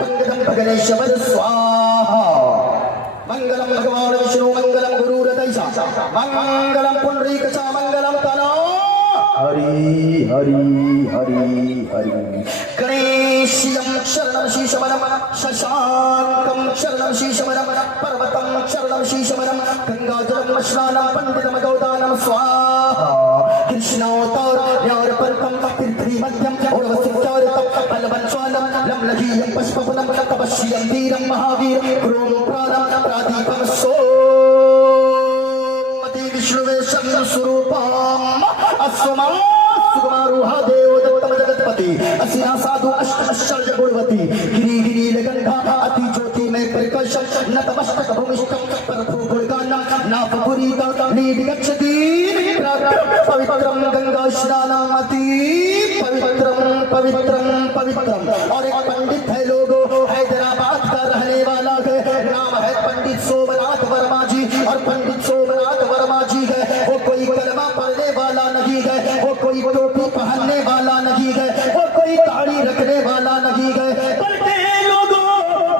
पंकजं भगनेश्वर स्वाहा मंगलम भगवान विष्णु मंगलम गुरुरदैसा मंगलम पुंडरीकचा मंगलम तना हरि हरि हरि हरि गणेशयं शरणं शीशमनं शशाङ्कं शरणं शीशमनं पर्वतं शरणं शीशमनं गंगाजलं स्नानं पंडितं गौदानं स्वाहा कृष्णावतारं पृथ्वीमध्यं उर्वशिचारितं बलवन्श्वानं लम्लहीयं पुष्पपुनं तपस्यं वीरं महावीरं गुरुं प्राणं प्रादीपं सोमति विष्णुवे शब्दस्वरूपम् अस्वमं सुकुमारुहा देवोत्तम जगत्पति असिना साधु अष्टाश्चर्य गुणवती गिरी गिरी लगंधा अति ज्योति में प्रकाशम नतमस्तक भूमिष्ठम परभू गुणगानम नापपुरीता लीड गच्छति पवित्रम गंगा स्नानम अति पवित्रम पवित्रम पवित्रम। और एक पंडित है लोगों हैदराबाद का रहने वाला है, नाम है पंडित सोमनाथ वर्मा जी। और पंडित सोमनाथ वर्मा जी है वो कोई कलमा पढ़ने वाला नहीं है, वो कोई टोपी पहनने वाला नहीं है, वो कोई दाढ़ी रखने वाला नहीं है, बल्कि लोगों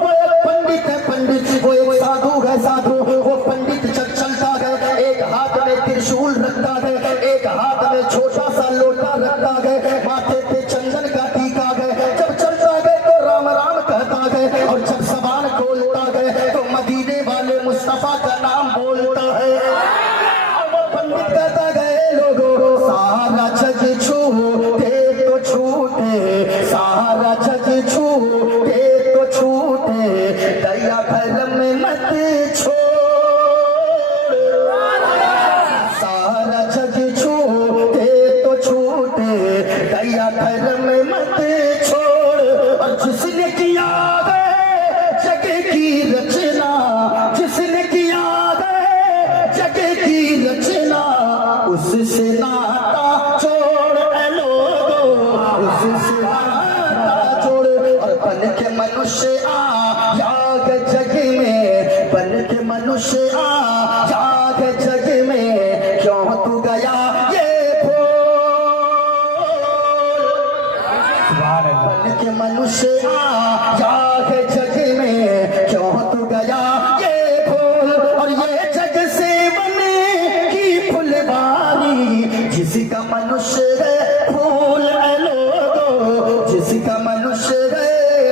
वो एक पंडित है, पंडित वो एक साधु है, साधु वो पंडित चलता है, एक हाथ में त्रिशूल रखता है, एक हाथ में छोटा सा लोटा रखता है, माथे पे चंदन का टीका है, जब चलता है तो राम राम कहता है, और जब ज़बान खोलता है तो मदीने वाले मुस्तफा का नाम बोलता है। पंडित कहता है लोगों सारा जग छूटे तो छूटे, सारा जग छूटे तो छूटे, दया धर्म में मत छोड़, सारा जग छूटे तो छूटे, दया धर्म में मत छोड़। और जिसने किया है जग की रचना, जिसने किया है जग की रचना, उससे नाता छोड़ लोगो, उससे नाता छोड़। और बन के मनुष्य जाग जग में, बन के मनुष्य जाग जग में, क्यों तू गया ये भूल, बन के मनुष्य जाग जग में, क्यों तू गया ये भूल। और ये जग से बने की फुलवारी, जिसका मनुष्य है फूल लोगो, जिसका मनुष्य है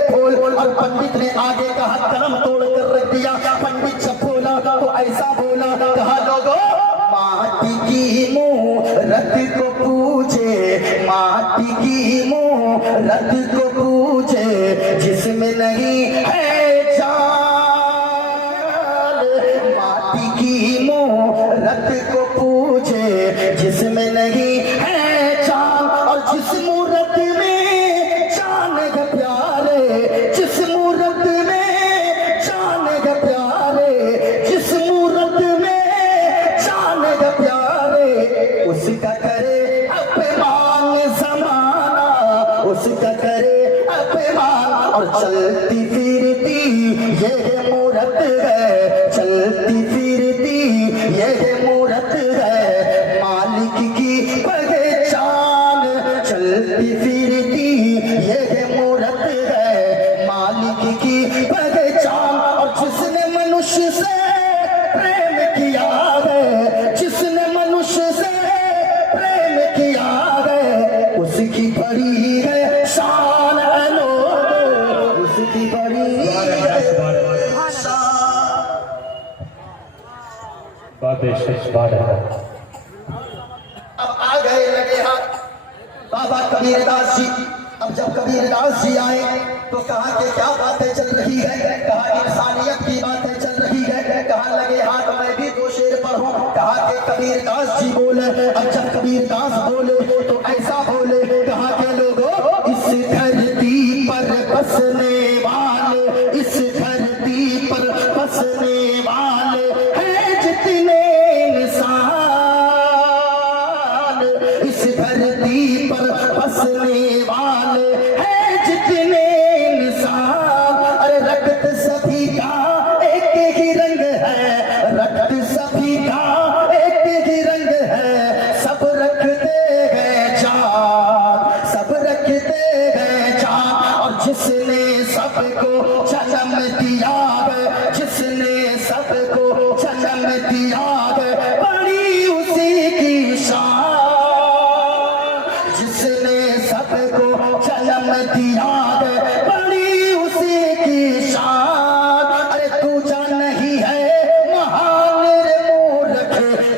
फूल। और पंडित ने आगे कहा कलम तोड़ कर रख दिया, पंडित जब बोला तो ऐसा बोला, कहा लोगो माटी की मूरत को पूजे, माटी की मूरत को पूजे, जिसमें नहीं है जान, माटी की मूरत को पूजे, जिसमें नहीं है जान। और जिस मूरत में जान है प्यारे, जिस मूरत में जान है प्यारे, जिस मूरत में जान है प्यारे, उसका करे अपमान ज़माना, उसका करे अपमान। और चलती फिरती ये मूरत है, चलती फिरती ये मूरत है, मालिक की पहचान, चलती फिरती ये मूरत है, मालिक की पहचान। और जिसने मनुष्य से प्रेम किया है, जिसने मनुष्य से प्रेम किया है, उसकी बड़ी है शान लोगो, उसकी बड़ी है शान। अब आ गए लगे हाथ बाबा कबीरदास जी। अब जब कबीरदास जी आए तो कहा कि क्या बातें चल रही है, कहा इंसानियत की बातें चल रही है, कहा लगे हाथ मैं भी दो शेर पढ़ूं, कहा कि कबीरदास जी बोले। अब जब कबीरदास बोले तो ऐसा बोले, कहा के लोगों इस धरती पर बसने वाले, इस धरती पर बसने वाले हैं जितने इंसान, इस धरती पर बसने वाले हैं जितने इंसान। अरे रक्त सभी का एक ही रंग है, रक्त सभी का एक ही रंग है, सब रखते हैं जान, सब रखते हैं जान। और जिसने सब सबको जन्म दिया है, जिसने सबको जन्म दिया है, बड़ी उसी की शान। जिसने सबको जन्म दिया है, बड़ी उसी की शान। अरे तुझा नहीं है महान रे मूर्ख,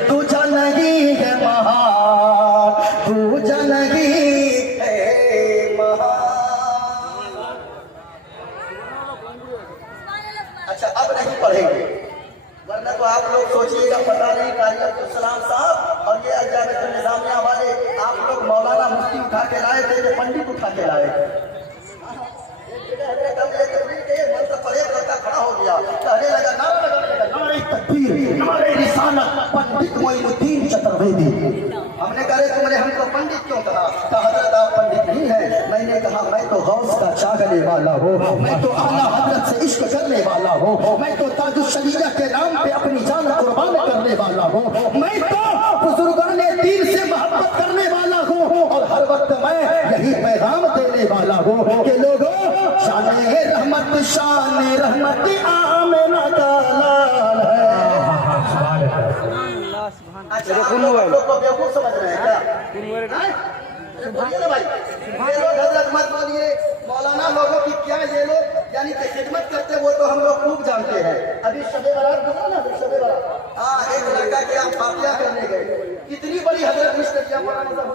तुझा नहीं है महान, तुझा नहीं है महान। अच्छा अब नहीं पढ़ेंगे, वरना तो आप लोग सोचिएगा पता नहीं कारियतुल साहब और ये अजाबतुल निजामिया वाले आप लोग मौलाना मुफ्ती उठा के लाए थे, ये पंडित उठा के लाए थे। खड़ा हो गया, कहने लगा नारे तकबीर, नारे रिसालत, पंडित मोइनुद्दीन चतुर्वेदी। हमने कहा तुमने हमको पंडित क्यों कहा? हजरत आप पंडित नहीं है। मैंने कहा मैं तो गौस का चाहने वाला हूँ, मैं तो आला हजरत से इश्क करने वाला हूँ, मैं तो ताजुल शरीया के नाम पे अपनी जान कुर्बान करने वाला हूँ, मैं तो बुजुर्गान दीन से मोहब्बत करने वाला हूँ और हर वक्त मैं यही पैगाम देने वाला हूँ कि लोगों शाने रहमत आमिना का लाल है। अच्छा आप लोग को बेवकूफ समझ रहे हैं क्या? बोलिए ना भाई, ये लोग हजरत मत बोलिए, मौलाना लोगों की क्या ये लोग यानी कि खिदमत करते वो तो हम लोग खूब जानते हैं। अभी शबे बारात गुजरा ना, शबे बारात, हाँ एक लड़का के आप फातिहा करने गए, कितनी बड़ी हजरत मिस्टर किया मौलाना साहब।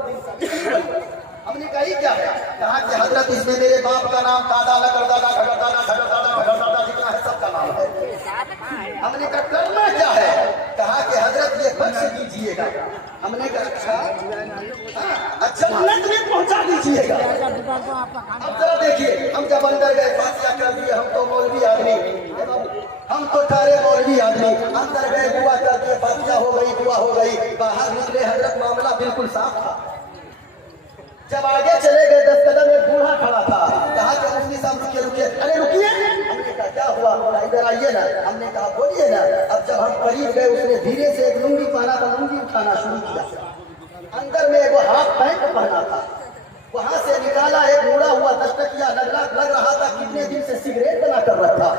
हमने कही क्या है? कहा कि हजरत इसमें मेरे बाप का नाम, दादा लगरदादा घगरदादा झगरदादा भगरदादा जितना है सबका नाम है। हमने कहा करना क्या है? कहा कि हजरत ये बख्श दीजिएगा। हमने कहा अच्छा जन्नत में पहुंचा दीजिएगा। अब जरा देखिए, हम जब अंदर गए फातिहा कर दिए, हम तो मौलवी आदमी, हम तो सारे मौलवी आदमी, अंदर गए दुआ कर दिए, फातिहा हो गई, दुआ हो गई, बाहर निकले हजरत मामला बिल्कुल साफ था। जब आगे चले गए 10 कदम एक बूढ़ा खड़ा था, कहा कि मुफ्ती साहब रुकिए रुकिए। अरे रुकिए, हमने कहा क्या हुआ? इधर आइए ना। हमने कहा बोलिए ना। अब जब हम करीब गए उसने धीरे से एक लुंगी पहना था, लुंगी उठाना शुरू किया, अंदर में वो हाफ पैंट पहना था, वहां से निकाला एक मुड़ा हुआ 10 टकिया, लग रहा था कितने दिन से सिगरेट बना कर रखा।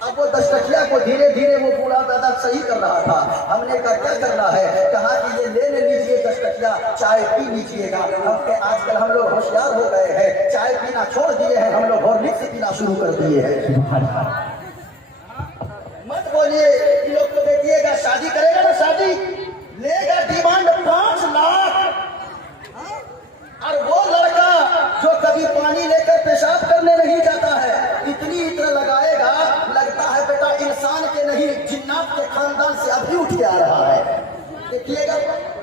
अब वो 10 टकिया को धीरे धीरे वो बूढ़ा दादा सही कर रहा था। हमने कहा क्या करना है? कहा कि ये ले लीजिए 10 टकिया, चाय पी लीजिएगा। आजकल हम लोग होशियार हो गए हैं, चाय पीना छोड़ दिए हैं, हम लोग हॉर्लिक्स पीना शुरू कर दिए हैं। मत बोलिए, इन लोग को देखिएगा, शादी करेगा ना, शादी लेगा डिमांड 5 लाख। और वो लड़का जो कभी पानी लेकर पेशाब करने नहीं जाता है, इतनी इत्र लगाएगा, लगता है बेटा इंसान के नहीं जिन्नात के खानदान से अभी उठ के आ रहा है। देखिएगा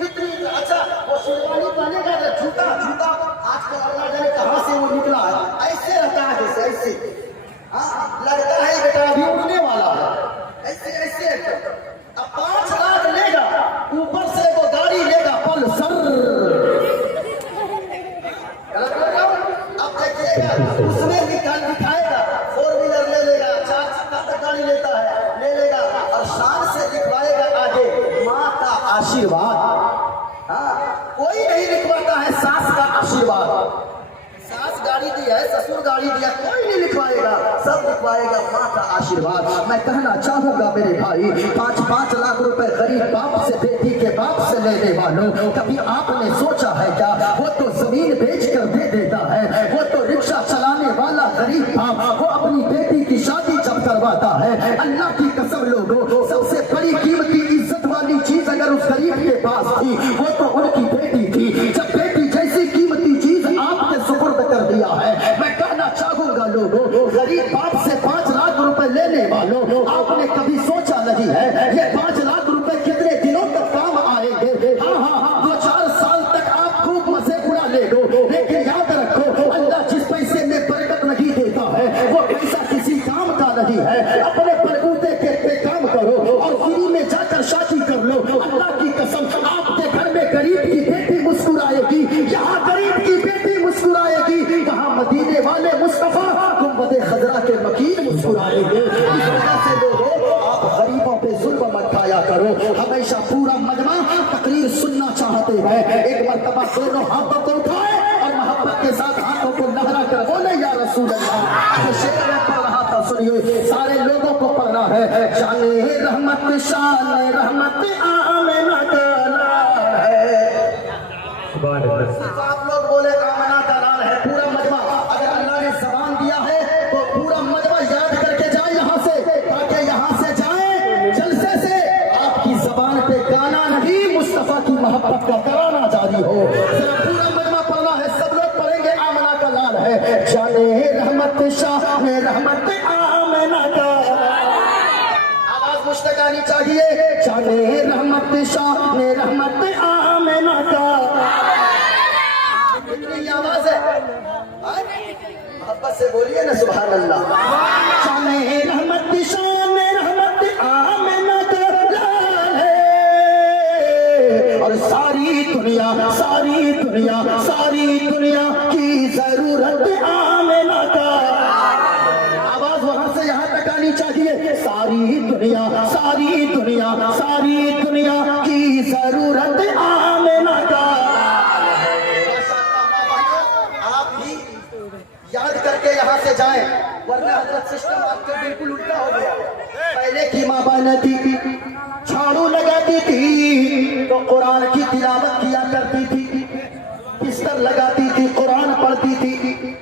इतनी। अच्छा वो शेरवानी पहनेगा, जूता जूता आजकल अल्लाह जाने कहाँ से वो निकला है, ऐसे रहता है जैसे ऐसे, हाँ लगता है बेटा अभी उड़ने वाला है, ऐसे ऐसे। अब 5 लाख लेगा, ऊपर से वो गाड़ी लेगा पल्सर। अब देखिएगा उसमें दिखाएगा 4 व्हीलर ले लेगा, 4 चक्का तक गाड़ी लेता है, ले लेगा और शान से दिखवाएगा आगे माँ का आशीर्वाद। हाँ कोई नहीं लिखवाता है सास का आशीर्वाद। सास गाड़ी दी है, ससुर गाड़ी दिया, कोई नहीं लिखवाएगा, सब लिखवाएगा माँ का आशीर्वाद। मैं कहना चाहूंगा मेरे भाई, 5-5 लाख रुपए गरीब बाप से, बेटी के बाप से लेने वालों, कभी आपने सोचा है क्या? वो तो जमीन बेच कर दे देता है, वो तो रिक्शा चलाने वाला गरीब बाप, वो अपनी बेटी की शादी जब करवाता है, अल्लाह की कसम लोगों, सबसे बड़ी कीमती इज्जत वाली चीज अगर उस गरीब के पास थी, वो तो उनकी बेटी थी। जब बेटी जैसी कीमती चीज आपके सुपुर्द कर दिया है, मैं कहना चाहूंगा लोगों, गरीब बाप से 5 लाख रुपए लेने वालों, आपने कभी सोचा नहीं है ये 5 लाख रुपए कितने दिनों तक काम आएंगे? हाँ 2-4 साल तक आप खूब मजे उड़ा ले दो, लेकिन याद रखो अल्लाह जिस पैसे में बरकत नहीं देता है, वो पैसा किसी काम का नहीं है। अपने बलबूते के पे काम करो और फ्री में जाकर शादी कर लो। अल्लाह की कसम, आपके घर में गरीब की बेटी मुस्कुराएगी, यहाँ गरीब की बेटी मुस्कुराएगी, वहाँ मदीने वाले मुस्तफा गुंबदे खजरा के मकीन मुस्कुराएंगे। इस वजह से लोगों, आप गरीबों पे जुल्म मत खाया करो। हमेशा पूरा मजमा तकरीर सुनना चाहते हैं, एक मरतबा दोनों हाथों को उठाए और मोहब्बत के साथ हाथों को लहरा कर बोले या रसूल रसूल अल्लाह। जो शेर में पढ़ रहा था सुनिए, सारे लोगों को पढ़ना है। शाने रहमत शाने रहमत आमिना का लाल है। आप लोग बोले आमिना का लाल है, पूरा मजमा अगर अल्लाह ने ज़बान दिया है तो पूरा मजमा याद करके जाए यहाँ से, ताकि यहाँ से जाए जलसे से आपकी ज़बान पे गाना नहीं, मुस्तफ़ा की मोहब्बत का तराना जारी हो। जरा पूरा मजमा पढ़ना है, सब लोग पढ़ेंगे आमिना का लाल है। शाने रहमत शाने रहमत आमिना का, आवाज मुश्तक आनी चाहिए। शाने रहमत शाने रहमत आमिना का, कितनी आवाज है, मोहब्बत से बोलिए ना सुभान अल्लाह। शाने रहमत शाने रहमत आमिना का लाल है, और सारी दुनिया सारी दुनिया सारी दुनिया की जरूरत आमिना का। आवाज वहां से यहाँ तक आनी चाहिए। सारी दुनिया सारी दुनिया सारी दुनिया की जरूरत आमिना का। आप भी याद करके यहाँ से जाएं, वरना हजरत सिस्टम आपके बिल्कुल उल्टा हो गया। पहले की माँ बनती थी, झाड़ू लगाती थी तो कुरान की तिलावत किया करती थी, बिस्तर लगाती थी कुरान पढ़ती थी,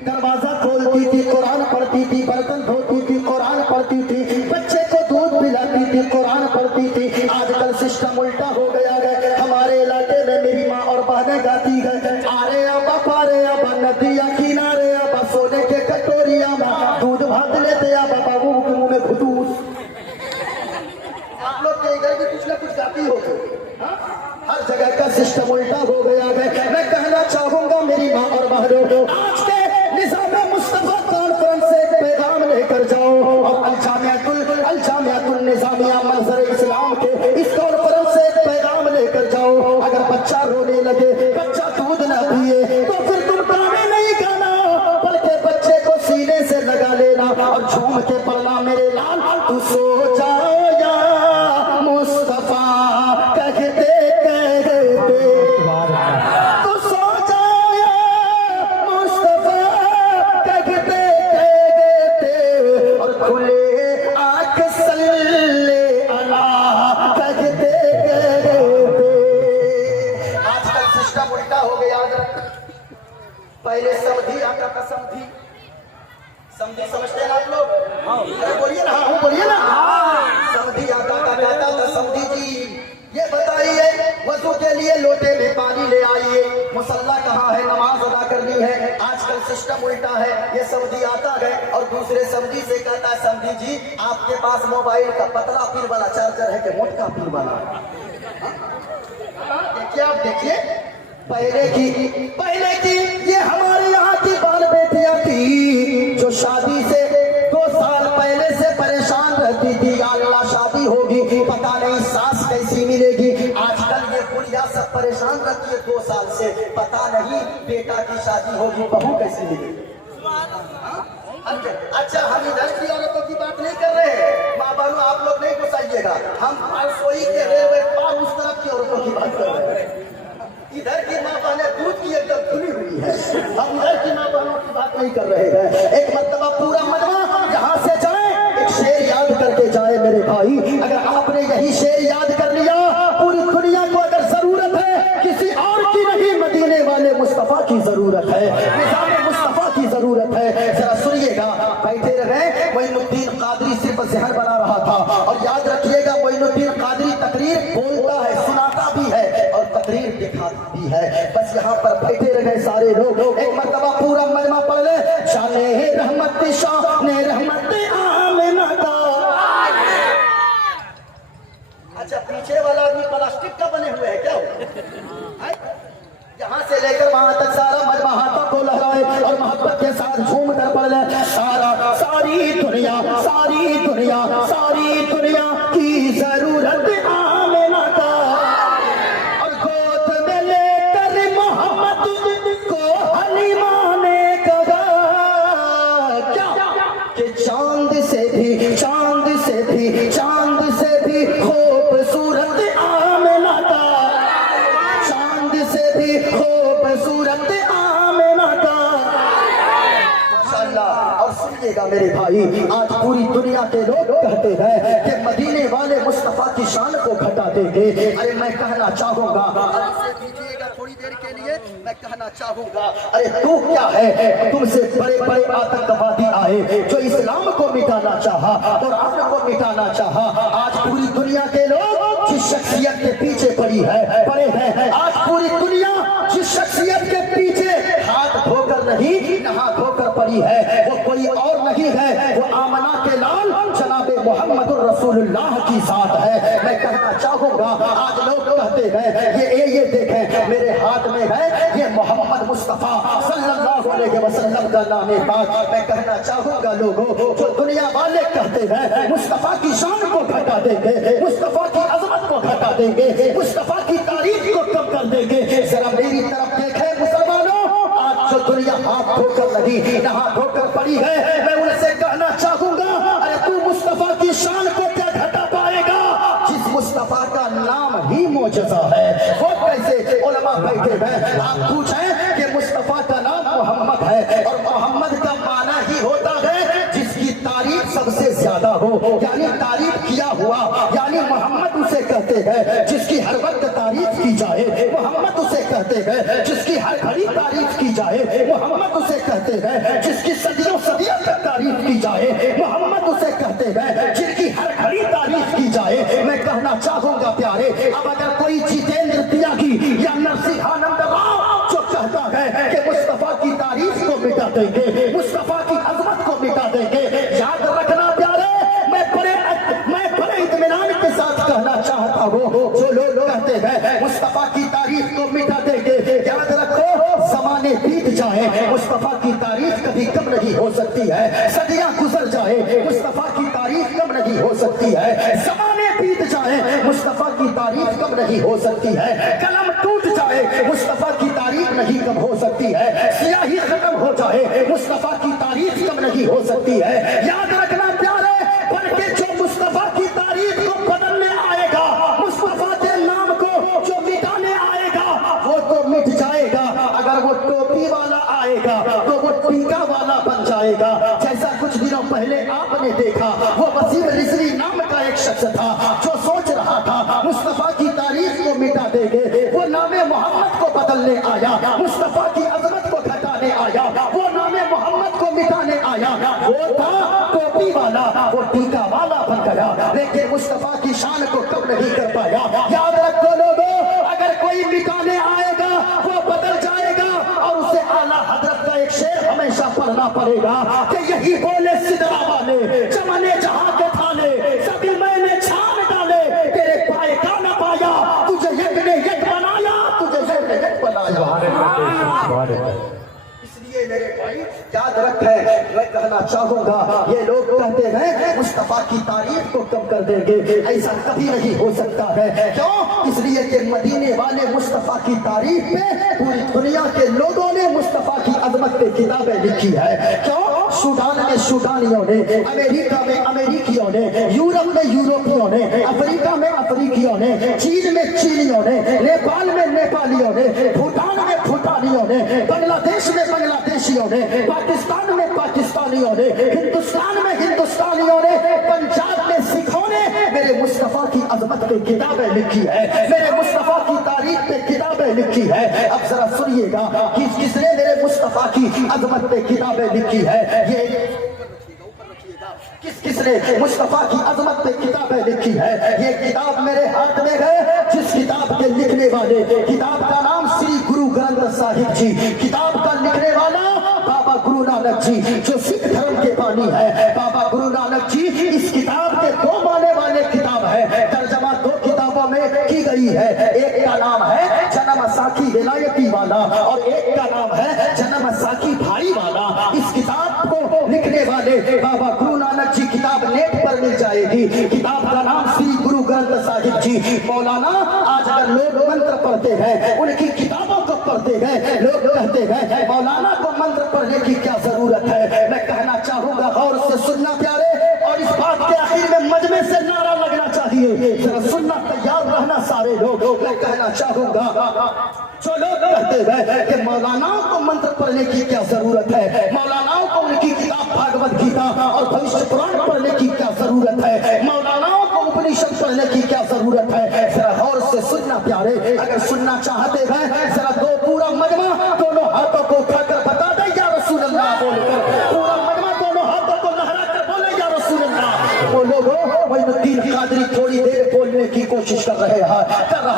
दरवाजा खोलती थी कुरान पढ़ती थी, बर्तन धोती थी कुरान पढ़ती थी, बच्चे को दूध पिलाती थी कुरान पढ़ती थी। आजकल सिस्टम उल्टा हो गया है। हमारे इलाके में मेरी माँ और बहनें गाती है, आरे अबा पारे अबा नदिया किनारे अबा सोने के कटोरिया में दूध भात लेते अबा बाबू के मुंह में घुटूस। आप लोग के इधर भी कुछ ना कुछ गाती हो, हर जगह का सिस्टम उल्टा हो गया है। मैं कहना चाहूंगा मेरी माँ और बहनों, आज के निज़ाम मुस्तफा कॉन्फ्रेंस से एक पैगाम लेकर जाओ और अल-जामियातुल निज़ामिया मंजर इस्लाम के इस कॉन्फ्रेंस से एक पैगाम लेकर जाओ। अगर बच्चा रोने लगे, बच्चा दूध न पिए, तो फिर तुम गाने नहीं गाना, बल्कि बच्चे को सीने से लगा लेना और झूम के पढ़ना, मेरे लाल तू सो जाओ या मुस्तफा कहते कहते, तू सो जाओ या मुस्तफा कहते कहते, और खुले आँख सल्ले अला कहते कहते। आजकल सिस्टम उल्टा हो गया। पहले समधी आता था, समधी समझी समझते हैं आप लोग? अरे बोलिए ना, हाँ बोलिए ना। समधी आता था, कहता था समधी जी ये बताइए वजू के लिए लोटे में पानी ले आइए, मुसल्ला कहाँ है, नमाज अदा करनी है। आजकल सिस्टम उल्टा है। ये समधी आता है और दूसरे समधी से कहता है समधी जी आपके पास मोबाइल का पतला पीर वाला चार्जर है कि मोटा पीर वाला? देखिए आप देखिए, पहले की ये हमारे यहाँ की बाल बेटियां थी जो शादी से 2 साल पहले से परेशान रहती थी, या अल्लाह शादी होगी पता नहीं सास कैसी मिलेगी। आजकल ये बुढ़िया सब परेशान रहती है 2 साल से, पता नहीं बेटा की शादी होगी बहू कैसी मिलेगी। अच्छा हम इधर की औरतों की बात नहीं कर रहे हैं, माँ बहनों आप लोग नहीं घुसाइएगा, हम रसोई के रेलवे पार उस तरफ की औरतों की बात कर रहे हैं। इधर की माँ बहनें दूध की एकदम खुली हुई है, हम इधर की माँ बहनों की बात नहीं कर रहे हैं। एक मर्तबा पूरा मजमा यहाँ से जाए, एक शेर याद करके जाए मेरे भाई। अगर आपने यही शेर याद कर लिया, पूरी दुनिया को अगर जरूरत है किसी और की नहीं, मदीने वाले मुस्तफा की जरूरत है, निज़ाम मुस्तफा की जरूरत है। जरा सुनिएगा, बैठे रहे। मोइनुद्दीन कादरी सिर्फ ज़हन बना रहा था, और याद रखिएगा मोइनुद्दीन कादरी तकरीर बोलता है, सुनाता भी है और तकरीर दिखाता भी है। बस यहाँ पर बैठे रहे सारे लोग। एक मर्तबा पूरा मजमा पढ़ ले, शाने रहमत शाने रहमत आमिना का। अच्छा पीछे वाला आदमी प्लास्टिक का बने हुए है क्या? यहाँ से लेकर वहां तक सारा मजमा हाथों को लहराए और मोहब्बत के साथ झूम कर पढ़ ले, सारी दुनिया सारी दुनिया सारी दुनिया की जरूरत आमिना का। और गोद में लेकर मोहम्मद को हलीमा ने कहा क्या कि चांद से भी खूबसूरत आमिना का, चांद से भी खूबसूरत आमिना का। माशाअल्लाह भाई, आज पूरी दुनिया के लोग कहते हैं कि मदीने वाले मुस्तफा की शान को घटा देंगे। अरे मैं कहना चाहूंगा, दीजिएगा थोड़ी देर के लिए, मैं कहना चाहूंगा, अरे तू क्या है? तुमसे बड़े बड़े आतंकवादी आए जो इस्लाम को मिटाना चाहा, कुरान को मिटाना चाहा। आज पूरी दुनिया के लोग जिस शख्सियत के पीछे पड़ी है, पड़े हैं, आज पूरी दुनिया जिस शख्सियत के पीछे हाथ धोकर नहीं नहा धोकर पड़ी है, वो कोई और नहीं है, वो आमना के लाल जनाब मोहम्मद रसूलुल्लाह की साथ है। मैं कहना चाहूंगा, आज लोग कहते हैं ये देखें मेरे हाथ में है ये मोहम्मद मुस्तफा सल्लल्लाहु अलैहि वसल्लम का नाम पाक। मैं कहना चाहूंगा लोगों, जो दुनिया वाले कहते हैं मुस्तफा की शान को घटा देंगे, मुस्तफा की अजमत को घटा देंगे, मुस्तफा की तारीफ को कम कर देंगे, जरा मेरी तरफ देखें मुसलमानों, आज जो दुनिया हाथ धोकर लगी नहा धोकर पड़ी है, मैं उनसे कहना चाहूंगा, अरे तू मुस्तफा की शान को क्या घटा पाएगा? जिस मुस्तफा का नाम ही मोजज़ा है, वो कैसे? उलमा बैठे हैं, आप पूछें कि मुस्तफा का नाम मोहम्मद है, और मोहम्मद का माना ही होता है जिसकी तारीफ सबसे ज्यादा हो, यानी तारीफ किया हुआ, यानी मोहम्मद उसे कहते हैं जिसकी हर वक्त तारीफ की जाए, मोहम्मद उसे कहते हैं जिसकी हर घड़ी तारीफ की जाए, मोहम्मद उसे कहते हैं जिसकी सदियों सदियों तक तारीफ की जाए, मोहम्मद उसे कहते हैं जिनकी हर घड़ी तारीफ की जाए। मैं कहना चाहूंगा प्यारे, अब अगर कोई जितेंद्र त्यागी या नरसिंहानंद राव जो कहता है कि मुस्तफा की तारीफ को मिटा देंगे, मुस्तफा की अजमत को मिटा देंगे, याद रखना प्यारे, मैं बड़े इत्मीनान के साथ कहना चाहता हूँ, जो लोग कहते हैं मुस्तफा की तारीफ को मिटा देंगे, याद रखो ज़माने बीत जाए, मुस्तफा की तारीफ कभी कम नहीं हो सकती है। सदियां गुजर जाए, मुस्तफा की तारीफ कम नहीं हो सकती है। ज़माने बीत जाए, मुस्तफा की तारीफ कम नहीं हो सकती है। कलम टूट जाए, मुस्तफा की तारीफ नहीं कम हो सकती है। स्याही खत्म हो जाए, मुस्तफा की तारीफ कम नहीं हो सकती है। याद रखना प्यारे, बल्कि जो मुस्तफा की तारीफ को बदलने आएगा, मुस्तफा के नाम को जो मिटाने आएगा, वो तो मिट जाएगा। अगर वो टोपी वाला आएगा तो वो टीका वाला बन जाएगा। जैसा कुछ दिनों पहले आपने देखा, वो वसीम रिजवी नाम का एक शख्स था जो सोच रहा था मुस्तफा की तारीफ को मिटा देंगे, वो नामे मोहम्मद को बदलने आया, मुस्तफा की अजमत को घटाने आया, वो नामे मोहम्मद को मिटाने आया, वो था टोपी वाला, वो टीका वाला बन गया, लेकिन मुस्तफा की शान को कम नहीं कर पाया। याद रखो लोगों, अगर कोई मिटाने आएगा वो बदल जाएगा, और उसे आला हजरत का एक शेर हमेशा पढ़ना पड़ेगा कि यही बोले सिदरा वाले, चमने जहां के थाने, सभी मैंने छान डाले, तेरे पाए का न पाया, तुझे यज्ञ ने यज्ञ बनाया, तुझे यज्ञ ने यज्ञ बनाया। इसलिए मेरे भाई याद रखें, मैं कहना चाहूंगा, ये लोग कहते हैं मुस्तफा की तारीफ को कम कर देंगे, ऐसा कभी नहीं हो सकता है। क्यों? इसलिए कि मदीने वाले मुस्तफा की तारीफ में पूरी दुनिया के लोगों ने मुस्तफा की अजमत पे किताबें लिखी है। क्यों? सूडान में सूडानियों ने, अमेरिका में अमेरिकियों ने, यूरोप में यूरोपियों ने, अफ्रीका में अफ्रीकियों ने, चीन में चीनियों ने, नेपाल में नेपालियों ने, भूटान में भूटानियों ने, बांग्लादेश में बांग्लादेशियों ने, पाकिस्तान में पाकिस्तानियों ने, हिंदुस्तान में हिंदुस्तानियों ने, पंजाब में सिखों ने मेरे मुस्तफा की अजमत पे किताबें लिखी है, मेरे मुस्तफा की तारीफ पे किताबें लिखी है। अब जरा सुनिएगा कि किसने मेरे मुस्तफा की अजमत पे किताबें लिखी है। ये किसने मुस्तफा की अजमत पे किताबें लिखी है? ये किताब मेरे हाथ में है, जिस किताब के लिखने वाले, किताब का नाम श्री गुरु ग्रंथ साहिब जी, किताब का लिखने वाला बाबा गुरु नानक जी, जो सिख धर्म के बानी है। बाबा गुरु नानक जी इस किताब के दो माने वाले किताब है, तर्जमा दो किताबों में की गई है। एक का नाम है जन्म साखी विलायती वाला, और एक का नाम है जन्म साखी भाई वाला। इस किताब को लिखने वाले बाबा गुरु नानक जी, किताब नेट पर मिल जाएगी, किताब का नाम श्री गुरु ग्रंथ साहिब जी। मौलाना आज अगर लोग मंत्र पढ़ते हैं, उनकी किताबों को पढ़ते हैं, लोग कहते हैं मौलाना को मंत्र पढ़ने की क्या जरूरत है। मैं कहना चाहूंगा गौर से सुनना प्यारे, और इस बात के आखिर में मजमे से नारा लगना चाहिए, जरा सुनना तैयार रहना सारे लोग। मैं कहना चाहूंगा जो लोग कहते हैं कि मौलानाओं को मंत्र पढ़ने की क्या जरूरत है, मौलानाओं को उनकी किताब भागवत गीता और भविष्य पुराण पढ़ने की क्या जरूरत है, मौलानाओं को उपनिषद पढ़ने की क्या जरूरत है, जरा गौर से सुनना प्यारे। अगर सुनना चाहते हैं जरा दो पूरा मजमा दोनों हाथों को उठाकर बता दे या रसूल अल्लाह बोलकर, पूरा मजमा दोनों हाथों को लहरा कर बोले या रसूल अल्लाह। वो लोगों मोइनुद्दीन कादरी थोड़ी देर बोलने की कोशिश कर रहा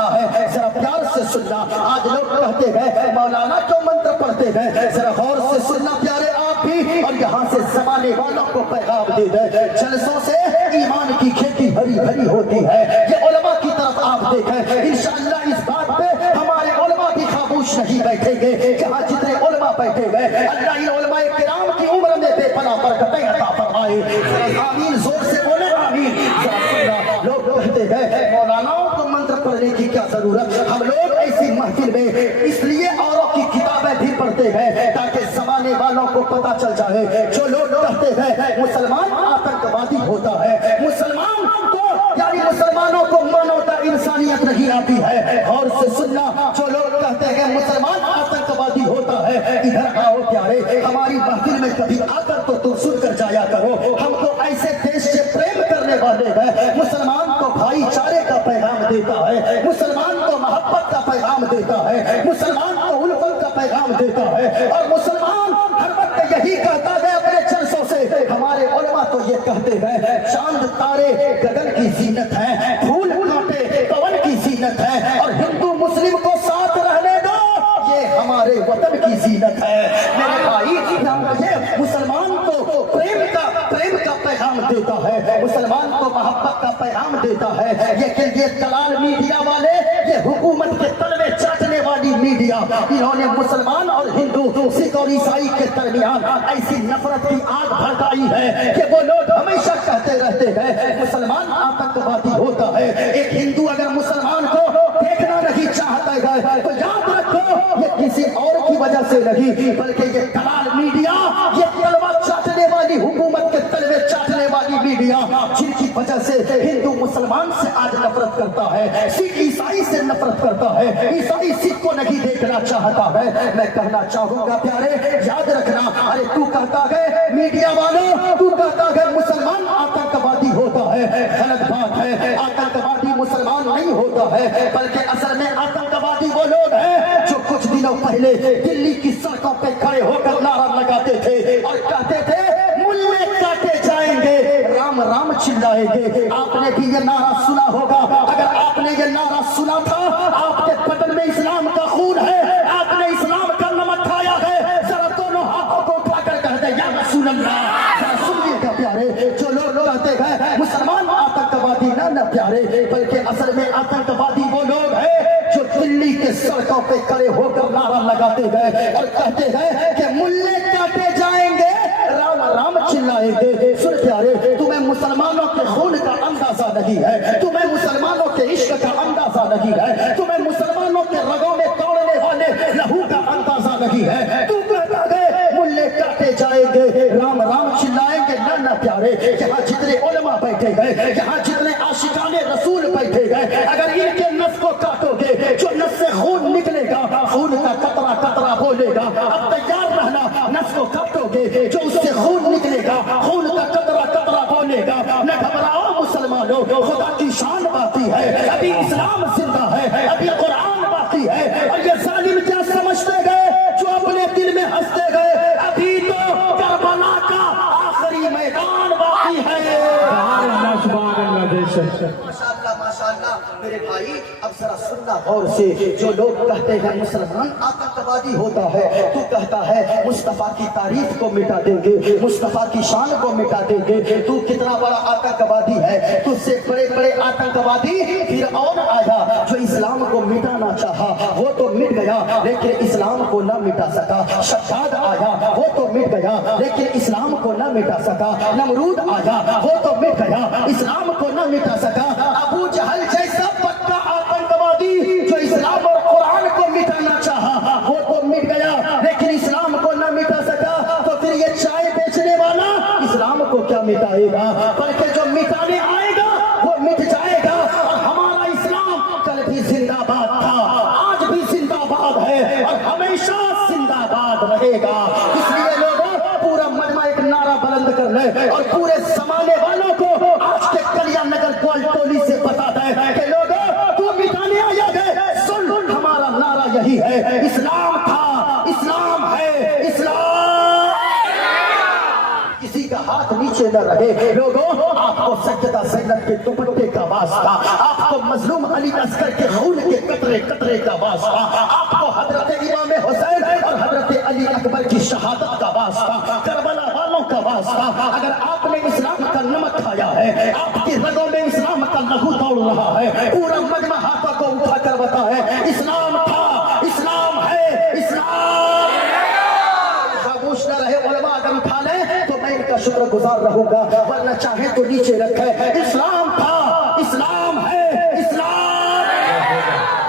है, जरा प्यार से सुनना। आज लोग कहते हैं मौलाना क्यों मंत्र पढ़ते हैं, जरा गौर से सुनना प्यारे आप भी, और यहाँ से जमाने वालों को पैगाम दे दे। जलसों से ईमान की खेती भरी भरी होती है, ये उलमा की तरफ आप देखें। इंशाअल्लाह इस बात पे हमारे उलमा भी खामोश नहीं बैठेंगे, जहाँ जितने उलमा बैठे हुए अल्लाह इन उलमा किराम की उम्र में बेपनाह बरकतें अता फरमाए। आमीन, जोर से बोले आमीन। लोग कहते हैं मौलानाओं को मंत्र पढ़ने की क्या जरूरत, हम लोग ऐसी महफिल में इसलिए औरों की किताबें भी पढ़ते हैं ताकि जमाने वालों को पता चल जाए। जो लोग कहते हैं मुसलमान आतंकवादी होता है, मुसलमान को यानी मुसलमानों को मानवता इंसानियत नहीं आती है, और से सुनना। जो लोग कहते हैं मुसलमान आतंकवादी होता है, इधर आओ प्यारे, हमारी महफिल में कभी आकर तो तुम सुनकर जाया करो। हमको ऐसे देश से प्रेम करने वाले हैं, मुसलमान को भाईचारे का पैगाम देता है, मुसलमान को मोहब्बत का पैगाम देता है, मुसलमान को उल्फत का पैगाम देता है, और मुसलमान हर वक्त यही कहता है अपने जलसों से। हमारे उलमा तो ये कहते हैं चांद तारे गगन की जीनत है, फूल कांटे पवन की जीनत है, और हिंदू मुस्लिम को साथ रहने दो, ये हमारे वतन की जीनत है। मेरे भाई ये मुसलमान को प्रेम का पैगाम देता है, मुसलमान को मोहब्बत का पैगाम देता है। ये दलाल मीडिया वाले, ये हुकूमत के तलवे चाटने वाली मीडिया, इन्होंने मुसलमान और हिंदू सिख और ईसाई के दरमियान ऐसी नफरत की आग भड़काई है कि वो लोग हमेशा कहते रहते हैं मुसलमान आतंकवादी होता है। एक हिंदू अगर मुसलमान को देखना नहीं चाहता है तो याद रखो ये किसी और की वजह से नहीं, बल्कि ये दलाल मीडिया, ये तलवा चाटने वाली हुकूमत के तलवे चाटने वाली मीडिया, जिनकी वजह से हिंदू मुसलमान से आज नफरत करता है, सिख ईसाई से नफरत करता है, ईसाई सिख को नहीं देखना चाहता है। मैं कहना चाहूंगा प्यारे, याद रखना। अरे तू कहता है मीडिया वालों, तू कहता है मुसलमान आतंकवादी होता है, गलत बात है। आतंकवादी मुसलमान नहीं होता है, बल्कि असल में आतंकवादी वो लोग हैं जो कुछ दिनों पहले दिल्ली की सड़कों पे खड़े होकर नारा लगाते थे और कहते थे मुल्ले काटे जाएंगे, राम राम चिल्लाएंगे। आपने भी ये नारा सुना होगा। अगर आपने ये नारा सुना था, आपके बदन में इस्लाम का खून है, आपने इस्लाम का नमक खाया है, जरा दोनों हाथों को उठाकर कह दे या रसूल अल्लाह। जरा सुनिएगा प्यारे, जो लोग कहते हैं मुसलमान आतंकवादी ना प्यारे, बल्कि असल में आतंकवादी वो लोग हैं जो दिल्ली के सड़कों पे खड़े होकर नारा लगाते हैं और कहते हैं कि मुल्ले काटे जाएंगे, राम राम चिल्लाएंगे। सुन प्यारे, तुम्हें मुसलमानों के खून का अंदाजा नहीं है, तुम्हें मुसलमानों के इश्क का अंदाजा नहीं है, तुम्हें मुसलमानों के रगों में दौड़ने वाले लहू का अंदाजा नहीं है। तू कहता है मुल्ले काटे जाएंगे, राम राम चिल्लाएंगे। ना प्यारे, यहाँ जितने उलमा बैठे गए, यहाँ जितने आशिकाने रसूल बैठे गए, अगर इनके नस को काटोगे, जो नस से खून निकलेगा, खून का कतरा कतरा बोलेगा। अब तैयार रहना, नस को काटोगे, जो उससे खून निकलेगा, खून का कतरा कतरा बोलेगा। न घबराओ मुसलमानों, खुदा की शान बाकी है, अभी इस्लाम जिंदा है, अभी कुरान बाकी है। और ये जालिम क्या समझते गए जो अपने दिल में हंसते गए, अभी तो करबला का आखिरी मैदान बाकी है। माशाअल्लाह माशाअल्लाह मेरे भाई, अब जरा सुनना गौर से। जो लोग कहते हैं मुसलमान आतंकवादी होता है, तू कहता है मुस्तफा की तारीफ को मिटा देंगे, मुस्तफा की शान को मिटा देंगे। तू कितना बड़ा आतंकवादी है, तुझसे बड़े बड़े आतंकवादी फिर और आया जो इस्लाम को मिटाना चाहा, वो तो मिट गया लेकिन इस्लाम को न मिटा सका। शद्दाद आया, वो तो मिट गया लेकिन इस्लाम को न मिटा सका। नमरूद आया, वो तो मिट गया, इस्लाम को न मिटा सका। अबू जहल जैसा पक्का आतंकवादी जो इस्लाम और कुरान को मिटाना चाहा, वो तो मिट गया लेकिन इस्लाम को न मिटा सका। तो फिर ये चाय बेचने वाला इस्लाम को क्या मिटाएगा, बल्कि जो मिटाने आएगा वो मिट जाएगा। और हमारा इस्लाम कल भी जिंदाबाद था, आज भी जिंदाबाद है। رہے گا. اس لیے لوگوں پورا مجمع ایک نعرہ بلند کر لے اور پورے زمانے والوں کو آج کے کلیہ نگر ٹولی سے بتا دے کہ لوگوں تو مٹانے آیا ہے. سن ہمارا نعرہ یہی ہے, اسلام تھا, اسلام ہے, اسلام. کسی کا ہاتھ نیچے نہ رہے. لوگوں آپ کو سجدہ زینب کے دوپٹے کا واسطہ, آپ کو مظلوم علی اصغر کے خون کے قطرے قطرے کا واسطہ, آپ کو حضرت امام حسین اور حضرت علی اکبر کی شہادت کا واسطہ, کربلا والوں کا واسطہ. اگر آپ نے اسلام کا نمک کھایا ہے, آپ کی رگوں میں اسلام کا لہو دوڑ رہا ہے, پورا مجمع ہاتھوں کو اٹھا کر بتا ہے اسلام تھا, اسلام ہے, اسلام. خاموش نہ رہے علماء, اگر اٹھا لیں تو میں ان کا شکر گزار رہوں گا, ورنہ چاہے تو نیچے رکھے. اسلام تھا, اسلام ہے, اسلام.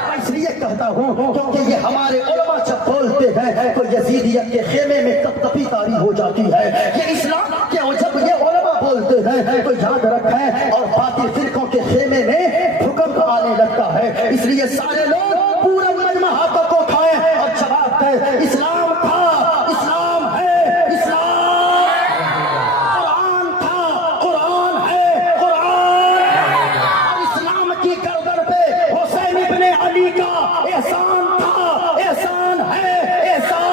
میں اس لیے کہتا ہوں کیونکہ یہ ہمارے علماء جب بولتے ہیں تو یزیدیت کے خیمے میں کپ کپی طاری ہو جاتی ہے. یہ اسلام کے جب یہ علماء بولتے ہیں تو یاد رکھیں اور باطل فرقوں کے خیمے میں بھوکمپ آنے لگتا ہے. اس لیے سارے لوگ پورا مجمع ہاتھوں کو کھائیں اور جواب دیں اسلام تھا, اسلام ہے, اسلام. قرآن تھا, قرآن ہے, قرآن. اور اسلام کی گردن پہ حسین ابن علی کا احسان تھا, احسان ہے, احسان.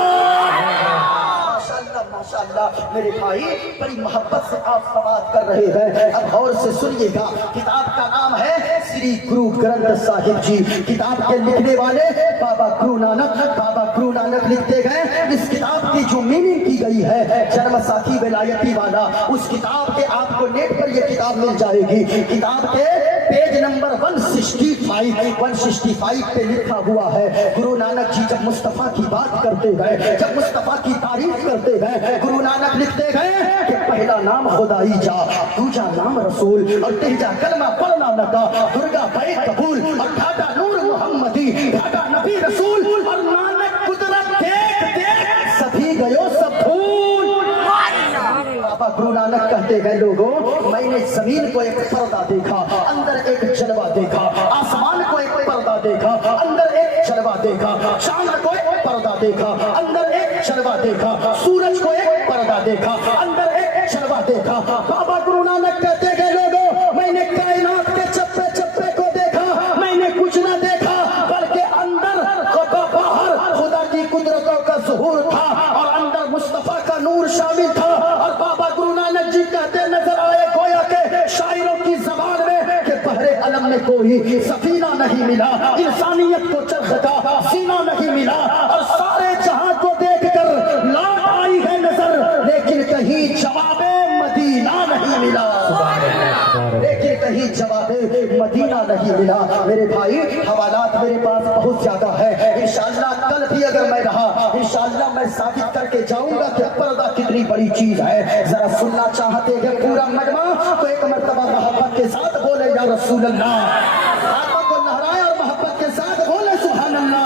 ماشاءاللہ میرے بھائی بڑی محبت سے آپ سماعت کر رہے ہیں. اب غور سے سنیے گا. کتاب کا نام ہے سری گرو گرنتھ صاحب جی. کتاب کے لکھنے والے بابا گرو نانک. بابا گرو نانک لکھتے گئے. اس کتاب کی جو میننگ کی گئی ہے جنم ساکھی ولایتی والا, اس کتاب کے آپ کو نیٹ پر یہ کتاب مل جائے گی. کتاب کے پیج نمبر 165 پہ لکھا ہوا ہے گرو نانک جی جب مصطفیٰ کی بات کرتے گئے, جب مصطفیٰ کی تعریف کرتے گئے, گرو نانک لکھتے گئے کہ پہلا نام خدائی جا, دوجا نام رسول, اور تیجا کلمہ پڑھنا لگا, درگا بے قبول, اور ڈھاٹا نور محمدی, ڈھاٹا نبی رسول, اور نانک قدرت دیکھ دیکھ سبھی گئے سب بھول. بابا گرو نانک کہتے ہیں لوگوں میں نے زمین کو ایک پردہ دیکھا, اندر ایک جلوہ دیکھا, آسمان کو ایک پردہ دیکھا, اندر ایک جلوہ دیکھا, چاند کو ایک پردہ دیکھا, اندر ایک جلوہ دیکھا, سورج کو ایک پردہ دیکھا, اندر ایک جلوہ دیکھا. بابا گرو نانک کہتے ہیں لوگوں میں نے کائنات کے چپے چپے کو دیکھا, میں نے کچھ نہ دیکھا بلکہ اندر باہر خدا کی قدرتوں کا ظہور تھا اور اندر مصطفیٰ کا نور شامل تھا. اور بابا گرو نانک جی کہتے نظر آئے گویا کہ شاعروں کی زبان میں کہ بحر علم میں کوئی سفینہ نہیں ملا, انسانیت کو چرخ کا سینہ نہیں ملا, اور سارے جہاں کو دیکھ کر لوٹ آئی ہے نظر, لیکن کہیں جواب مدینہ نہیں ملا, لیکن کہیں جواب مدینہ نہیں ملا. میرے بھائی حوالات میرے پاس بہت زیادہ ہے, انشاءاللہ کل بھی اگر میں رہا انشاءاللہ میں ثابت کر کے جاؤں گا کہ پردہ کتنی بڑی چیز ہے. ذرا سننا چاہتے ہیں پورا مجمع تو ایک مرتبہ محبت کے ساتھ بولے یا رسول اللہ, ہاتھوں کو لہرائے اور محبت کے ساتھ بولے سبحان اللہ.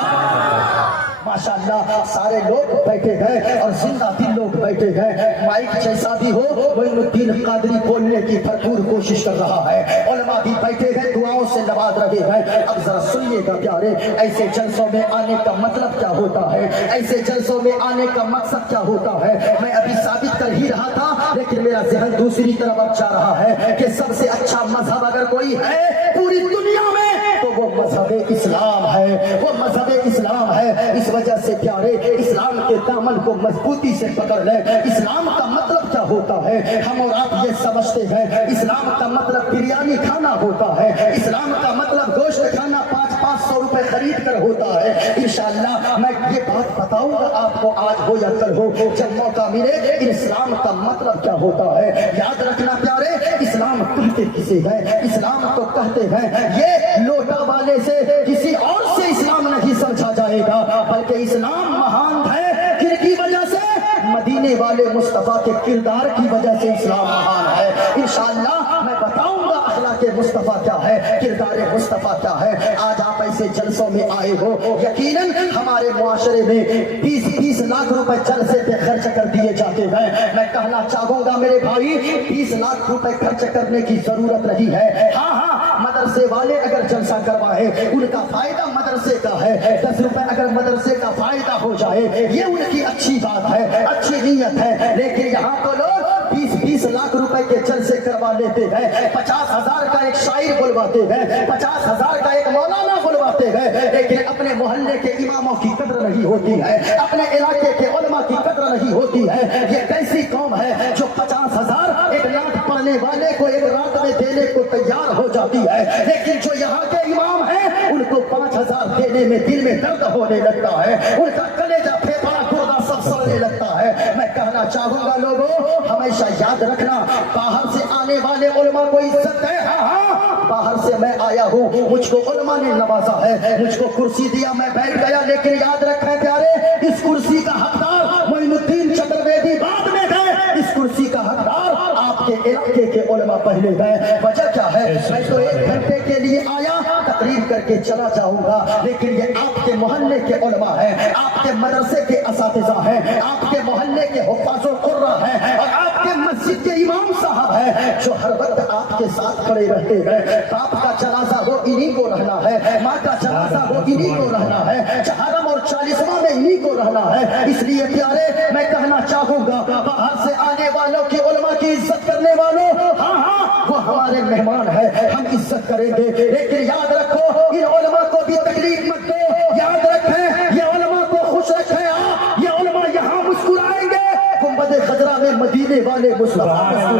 ماشاءاللہ سارے لوگ بیٹھے ہیں اور زندہ دل لوگ بیٹھے ہیں. مائک جیسا بھی ہو معین الدین قادری بولنے کی بھرپور کوشش کر رہا ہے, علماء بھی بیٹھے ہیں دعاؤں سے نواز رہے ہیں. اب ذرا سنیے گا پیارے, ایسے جلسوں میں آنے کا مطلب کیا ہوتا ہے, ایسے جلسوں میں آنے کا مقصد کیا ہوتا ہے. میں ابھی ثابت کر ہی رہا تھا لیکن میرا ذہن دوسری طرف اب جا رہا ہے کہ سب سے اچھا مذہب اگر کوئی ہے پوری دنیا میں تو وہ مذہب اسلام ہے, وہ مذہب اسلام ہے. اس وجہ سے پیارے اسلام کے دامن کو مضبوطی سے پکڑ لیں. اسلام کا مطلب کیا ہوتا ہے ہم اور آپ یہ سمجھتے ہیں, اسلام کا مطلب بریانی کھانا ہوتا ہے, اسلام کا مطلب گوشت کھانا 500 روپے خرید کر ہوتا ہے. انشاءاللہ میں یہ بات بتاؤں گا آپ کو آج ہو یا کل ہو جب موقع ملے. اسلام کا مطلب کیا ہوتا ہے یاد رکھنا پیارے, اسلام کہتے کسے ہیں, اسلام تو کہتے ہیں یہ لوٹا والے سے کسی اور سے اسلام نہیں سمجھا جائے گا بلکہ اسلام مہان ہے کن کی وجہ سے, مدینے والے مصطفیٰ کے کردار کی وجہ سے اسلام مہان ہے. انشاءاللہ میں بتاؤں گا اخلاق अखलाक मुस्तफ़ा क्या है, किरदार मुस्तफ़ा क्या है। आज आप ऐसे जलसों में आए हो, यकीनन हमारे मुआशरे में 20-20 लाख रुपए जलसे पे खर्च कर दिए जाते हैं। मैं कहना चाहूंगा मेरे भाई, 20 लाख रुपए खर्च करने की जरूरत नहीं है। हाँ, मदरसे वाले अगर जलसा करवाए उनका फायदा मदरसे का है। 10 रुपए अगर मदरसे का फायदा हो जाए ये उनकी अच्छी बात है, अच्छी नीयत है। लेकिन यहाँ तो लोग 20-20 लाख रुपए के जलसे करवा लेते हैं, 50,000 का एक शायर बुलवाते हैं, 50,000 का एक मौलाना बुलवाते हैं, लेकिन अपने मोहल्ले के इमामों की कद्र नहीं होती है, अपने इलाके के उलमा की कद्र नहीं होती है। ये कैसी कौम है जो 50,000 एक लाख पढ़ने वाले को एक रात में देने को तैयार हो जाती है, लेकिन जो यहाँ के इमाम हैं उनको 5,000 देने में दिल में दर्द होने लगता है, उनका कलेजा फेफड़ा गुर्दा सब सड़ने लगता है। मैं कहना चाहूंगा लोगों, हमेशा याद रखना, बाहर से आने वाले उलमा को इज्जत है। हाँ, बाहर से मैं आया हूँ, मुझको उलमा ने नवाजा है, मुझको कुर्सी दिया, मैं बैठ गया, लेकिन याद रखें प्यारे, इस कुर्सी का हकदार मोइनुद्दीन चतुर्वेदी बाद में गए, इस कुर्सी का हकदार आपके इलाके के उलमा पहले गए। वजह क्या है? मैं तो 1 घंटे के लिए आया, तकरीर करके चला जाऊंगा, लेकिन ये आपके मोहल्ले के उलमा है, आपके मदरसे के असातिज़ा हैं, आपके मोहल्ले के हुफ़ाज़ो कुर्रा हैं, और आपके मस्जिद के इमाम साहब हैं जो हर वक्त आपके साथ खड़े रहते हैं। बाप का जनाजा वो इन्हीं को रहना है, माँ का जनाजा वो इन्हीं को रहना है, चहारम और 40वां में इन्हीं को रहना है। इसलिए प्यारे, मैं कहना चाहूंगा, बाहर से आने वालों की उलमा की इज्जत करने वालों, हाँ, वो हमारे मेहमान है, हम इज्जत करेंगे, लेकिन याद रखो इन उलमा को भी तकलीफ मत दो। याद रखें, ये उलमा को खुश रखें, ये उलमा यहाँ मुस्कुराएंगे, गुंबद खजरा में मदीने वाले मुस्कुराएंगे।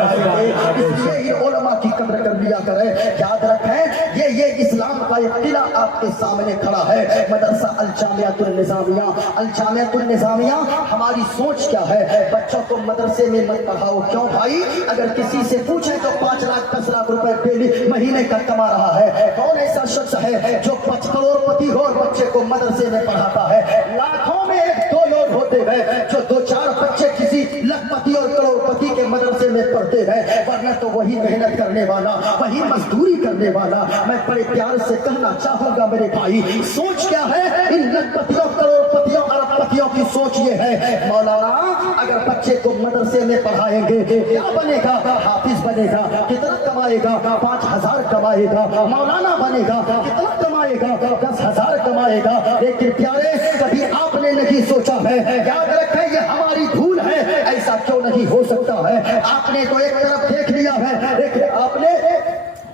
इसलिए इन उलमा की कदर कर लिया करें। याद रखें, ये इस्लाम का एक किला आपके सामने खड़ा है, मदरसा अल जामियातुल निज़ामिया। अल जामियातुल निज़ामिया हमारी सोच क्या है? बच्चों को मदरसे में मत पढ़ाओ। क्यों भाई? अगर किसी से पूछे तो 5 लाख 10 लाख रुपए डेली महीने का कमा रहा है, कौन ऐसा शख्स है जो 5 करोड़पति हो और बच्चे को मदरसे में पढ़ाता है? लाखों में 1-2 लोग होते हैं जो 2-4 बच्चे किसी लखपति और करोड़पति के मदरसे में पढ़ते हैं, वरना तो वही मेहनत करने वाला, वही मजदूरी करने वाला। मैं बड़े प्यार से कहना चाहूंगा मेरे भाई, सोच क्या है इन लखपतियों, करोड़पतियों, अरबपतियों की सोच ये है, मौलाना अगर बच्चे को मदरसे में पढ़ाएंगे क्या बनेगा? हाफिज बनेगा, कितना कमाएगा? 5,000 कमाएगा। मौलाना बनेगा, कितना कमाएगा? 10,000 कमाएगा। लेकिन प्यारे, कभी आपने नहीं सोचा है, याद रखें ये हमारी भूल है, ऐसा क्यों नहीं हो सकता है? आपने तो एक तरफ देख लिया है, लेकिन आपने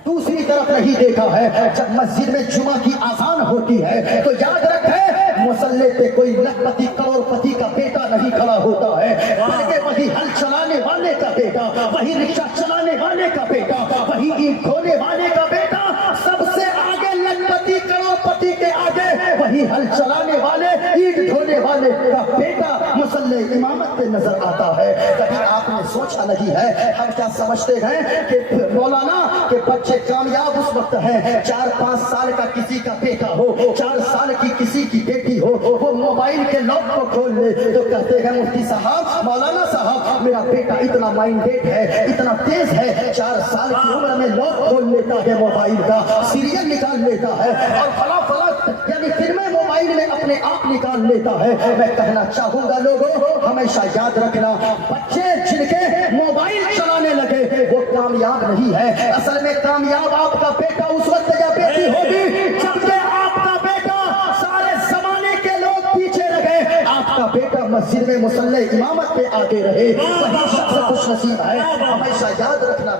दूसरी तरफ नहीं देखा है। जब मस्जिद में जुमा की आजान होती है तो याद रखें, मुसल्ले पे कोई लखपति करोड़पति का बेटा नहीं खड़ा होता है, बल्कि वही हल चलाने वाले का बेटा, वही रिक्शा चलाने वाले का बेटा, वही ईंट ढोने वाले का बेटा, सबसे आगे लखपति करोड़पति के आगे वही हल चलाने वाले, ईंट ढोने वाले का बेटा मुसल्ले इमामत पे नजर आता है। कभी आपने सोचा नहीं है? हम क्या समझते हैं कि मौलाना के बच्चे कामयाब उस वक्त है 4-5 साल का किसी का बेटा हो, 4 साल की किसी की बेटी हो, वो मोबाइल के लॉक को खोल ले तो कहते हैं मुफ्ती साहब, मौलाना साहब, मेरा बेटा इतना माइंडेड है, इतना तेज है, 4 साल की उम्र में लॉक खोल लेता है मोबाइल का, सीरियल निकाल लेता है, और फला फला यानी फिल्में मोबाइल में अपने आप निकाल लेता है। मैं कहना चाहूंगा लोगों, हमेशा याद रखना, बच्चे जिनके मोबाइल चलाने लगे वो कामयाब नहीं है। असल में कामयाब आपका बेटा उस वक्त या बेटी होगी जब आपका बेटा सारे जमाने के लोग पीछे रहे, आपका बेटा मस्जिद में मुसल्ले इमामत पे आगे रहे, वही शख्स खुश नसीब है। हमेशा याद रखना।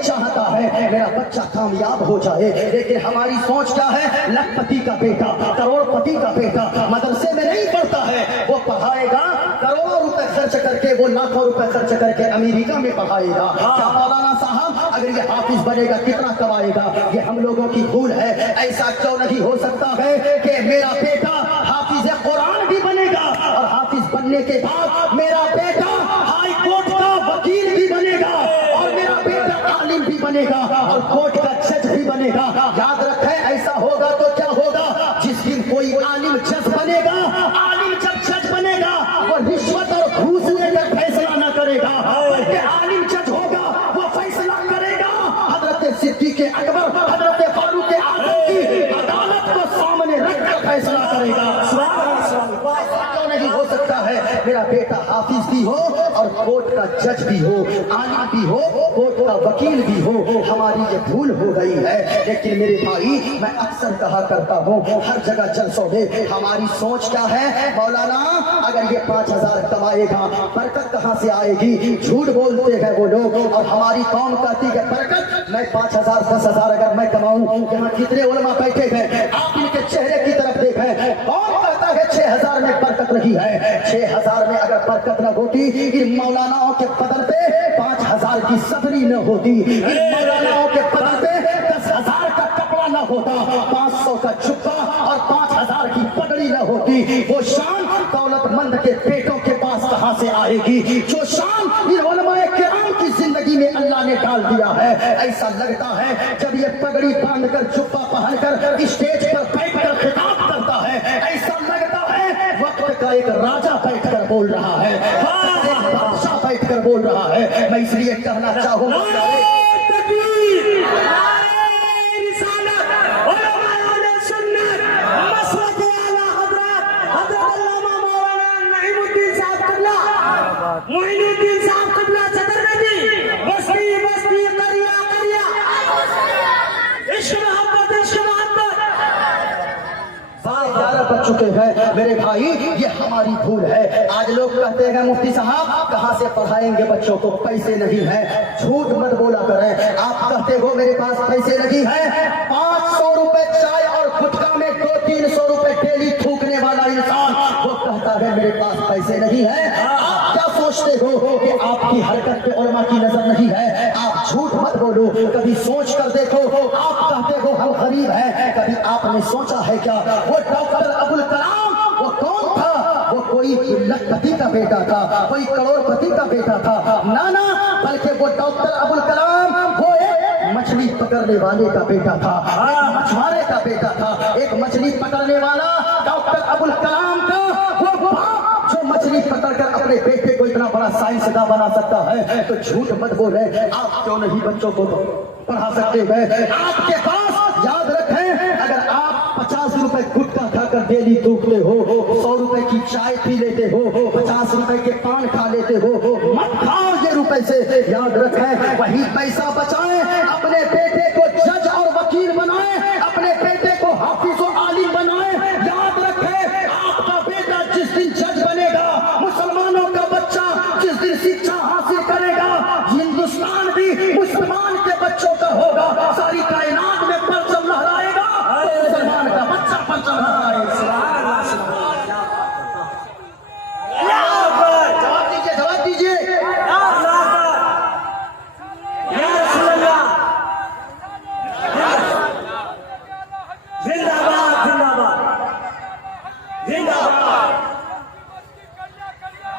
चाहता है मेरा बच्चा कामयाब हो जाए, लेकिन हमारी सोच क्या है? लखपति का बेटा, करोड़पति का बेटा मदरसे में नहीं पढ़ता है, वो पढ़ाएगा करोड़ों रुपए खर्च करके, वो लाखों रुपए खर्च करके अमेरिका में पढ़ाएगा। क्या मौलाना साहब अगर ये हाफिज बनेगा कितना कमाएगा? ये हम लोगों की भूल है। ऐसा क्यों नहीं हो सकता है कि मेरा बेटा हाफिज कुरान भी बनेगा और हाफिज बनने के बाद मेरा बेटा हाई कोर्ट का वकील भी बनेगा और बनेगा और कोर्ट का जज भी बनेगा। याद रखें, ऐसा होगा तो क्या होगा, जिस दिन कोई आलिम जज बनेगा, आलिम जब जज बनेगा वो रिश्वत और घूस लेकर फैसला न करेगा, बल्कि आलिम जज होगा वो फैसला करेगा हजरत सिद्दीक़ अकबर, हजरत फारूक आज़म की अदालत को सामने रखकर फैसला करेगा। क्यों नहीं हो सकता है मेरा बेटा हाफिज भी हो और कोर्ट का जज भी हो, आलिम भी हो, कोर्ट का वकील भी हो। हमारी ये भूल हो गई है। लेकिन मेरे भाई, मैं अक्सर कहा करता हूँ हर जगह जलसों में, हमारी सोच क्या है, मौलाना अगर ये 5,000 कमाएगा बरकत कहाँ से आएगी? झूठ बोलते हैं वो लोग। और हमारी कौम कहती है बरकत, मैं 5,000 10,000 अगर मैं कमाऊं, यहाँ कितने उलमा बैठे हैं, आप इनके चेहरे की तरफ देखें, कौन कहता है 6,000 में बरकत नहीं है? 6,000 में अगर बरकत न होती, इन मौलानाओं के बदन पे 5,000 की सदरी न होती, इन मौलानाओं के बदन पे 10,000 का कपड़ा न होता, 500 का जुब्बा और 5,000 की पगड़ी न होती। वो शान दौलतमंद के पेटों के पास कहाँ से आएगी? जो शान इन उलमाए किराम की जिंदगी में अल्लाह ने डाल दिया है। ऐसा लगता है जब ये पगड़ी बांधकर जुब्बा पहनकर स्टेज पर बैठकर खिताब करता है, ऐसा लगता है वक्त का एक राजा बैठकर बोल रहा है, एक बादशाह बैठकर बोल रहा है। मैं इसलिए कहना चाहूंगा, मोइनुद्दीन साहब कबला चतुर्वेदी, बस्ती बस्ती करिया करिया, इश्क मोहब्बत इश्क मोहब्बत। 11 बज चुके हैं मेरे भाई, ये हमारी भूल है। आज लोग कहते हैं मुफ्ती साहब कहाँ से पढ़ाएंगे बच्चों को, पैसे नहीं है। झूठ मत बोला करें। आप कहते हो मेरे पास पैसे नहीं है, 500 रुपए चाय और गुटखा में 200-300 रुपए डेली थूकने वाला इंसान वो कहता है मेरे पास पैसे नहीं है। आप क्या सोचते हो कि आपकी हरकत पे उलमा की नजर नहीं है? आप झूठ मत बोलो, कभी सोच कर देखो। आप कहते हो हम गरीब हैं, कभी आपने सोचा है क्या वो डॉक्टर अबुल कलाम वो कौन था? वो कोई लखपति का बेटा था, कोई करोड़पति का बेटा था? ना, बल्कि वो डॉक्टर अबुल कलाम वो एक मछली पकड़ने वाले का बेटा था, एक मछुआरे का बेटा था। एक मछली पकड़ने वाला डॉक्टर अबुल कलाम का वो बाप जो मछली पकड़कर अपने बेटे को इतना बड़ा साइंसदान बना सकता है। तो झूठ मत बोले। आप क्यों नहीं बच्चों को पढ़ा सकते हैं? आपके पास, याद रखें, अगर आप 50 रुपए गुटखा खाकर डेली थूकते हो, 100 रुपए की चाय पी लेते हो, 50 रुपए के पान खा लेते हो, मत खाओ ये रुपए से। याद रखें, वही पैसा बचाएं, अपने बेटे को जज और वकील बनाएं, अपने बेटे को हाफिज और आलिम बनाएं। याद रखें, आपका बेटा जिस दिन जज बनेगा, मुसलमानों का बच्चा जिस दिन शिक्षा हासिल करेगा, हिंदुस्तान भी मुसलमान के बच्चों का होगा। सारी कायनात में परचम लहराएगा, मुसलमान का बच्चा परचम लहराएगा। जवाब दीजिए। जिंदाबाद जिंदाबाद जिंदाबाद।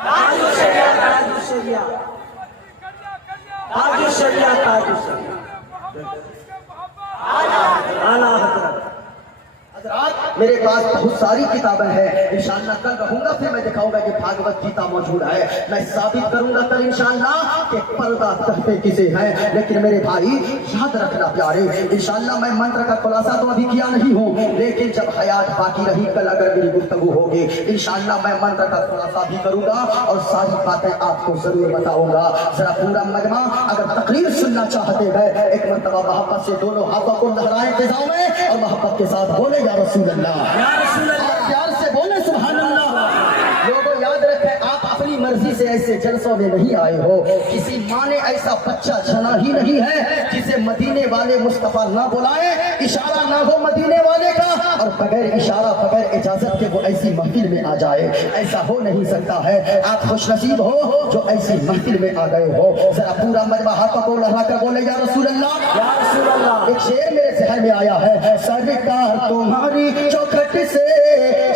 ताजु शरिया ताजु शरिया ताजु शरिया ताजु शरिया। आला हजरत मेरे पास बहुत सारी किताबें हैं। इंशाअल्लाह कल रहूंगा, फिर मैं दिखाऊंगा कि भागवत गीता मौजूद है। मैं साबित करूंगा कल इंशाअल्लाह कि पर्दा कहते किसे है। लेकिन मेरे भाई याद रखना प्यारे, इंशाअल्लाह मैं मंत्र का खुलासा तो अभी किया नहीं हूँ, लेकिन जब हयात बाकी रही कल अगर मेरी गुफ्तगू होगी, इंशाअल्लाह मैं मंत्र का खुलासा भी करूंगा और सारी बातें आपको जरूर बताऊंगा। जरा पूरा मजमा अगर तकरीर सुनना चाहते हैं, एक मरतबा मोहब्बत से दोनों हाथों को लहराए फिजाओं में और मोहब्बत के साथ बोले या रसूल अल्लाह, प्यार से बोले सुभान अल्लाह। लोगों याद रखें, आप अपनी मर्जी से ऐसे जलसों में नहीं आए हो। किसी माँ ने ऐसा बच्चा छना ही नहीं है जिसे मदीने वाले मुस्तफा ना बुलाए, इशारा ना हो मदीने वाले का, और बगैर इशारा बगैर इजाजत के वो ऐसी महफिल में आ जाए। ऐसा हो नहीं सकता है। आप खुशनसीब हो जो ऐसी महफिल में आ गए हो। जरा पूरा मजमा हाथों को लहरा कर बोले या रसूल अल्लाह, या रसूल अल्लाह। एक शेर मेरे जहन में आया है, सरकार तुम्हारी चौखट से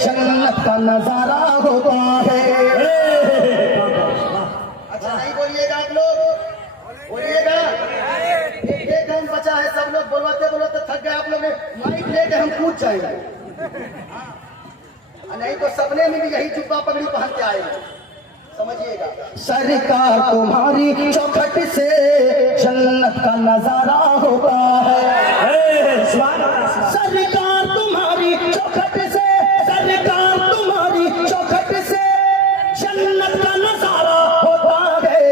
जन्नत का नजारा होता है। अच्छा नहीं बोलिएगा आप लोग, बोलिएगा। हम कूद जाएंगे, नहीं तो सपने में भी यही जुब्बा पगड़ी पहन के आएंगे, समझिएगा। सरकार तुम्हारी चौखट से जन्नत का नजारा होता है, सरकार तुम्हारी चौखट से, सरकार तुम्हारी चौखट से जन्नत का नजारा होता है।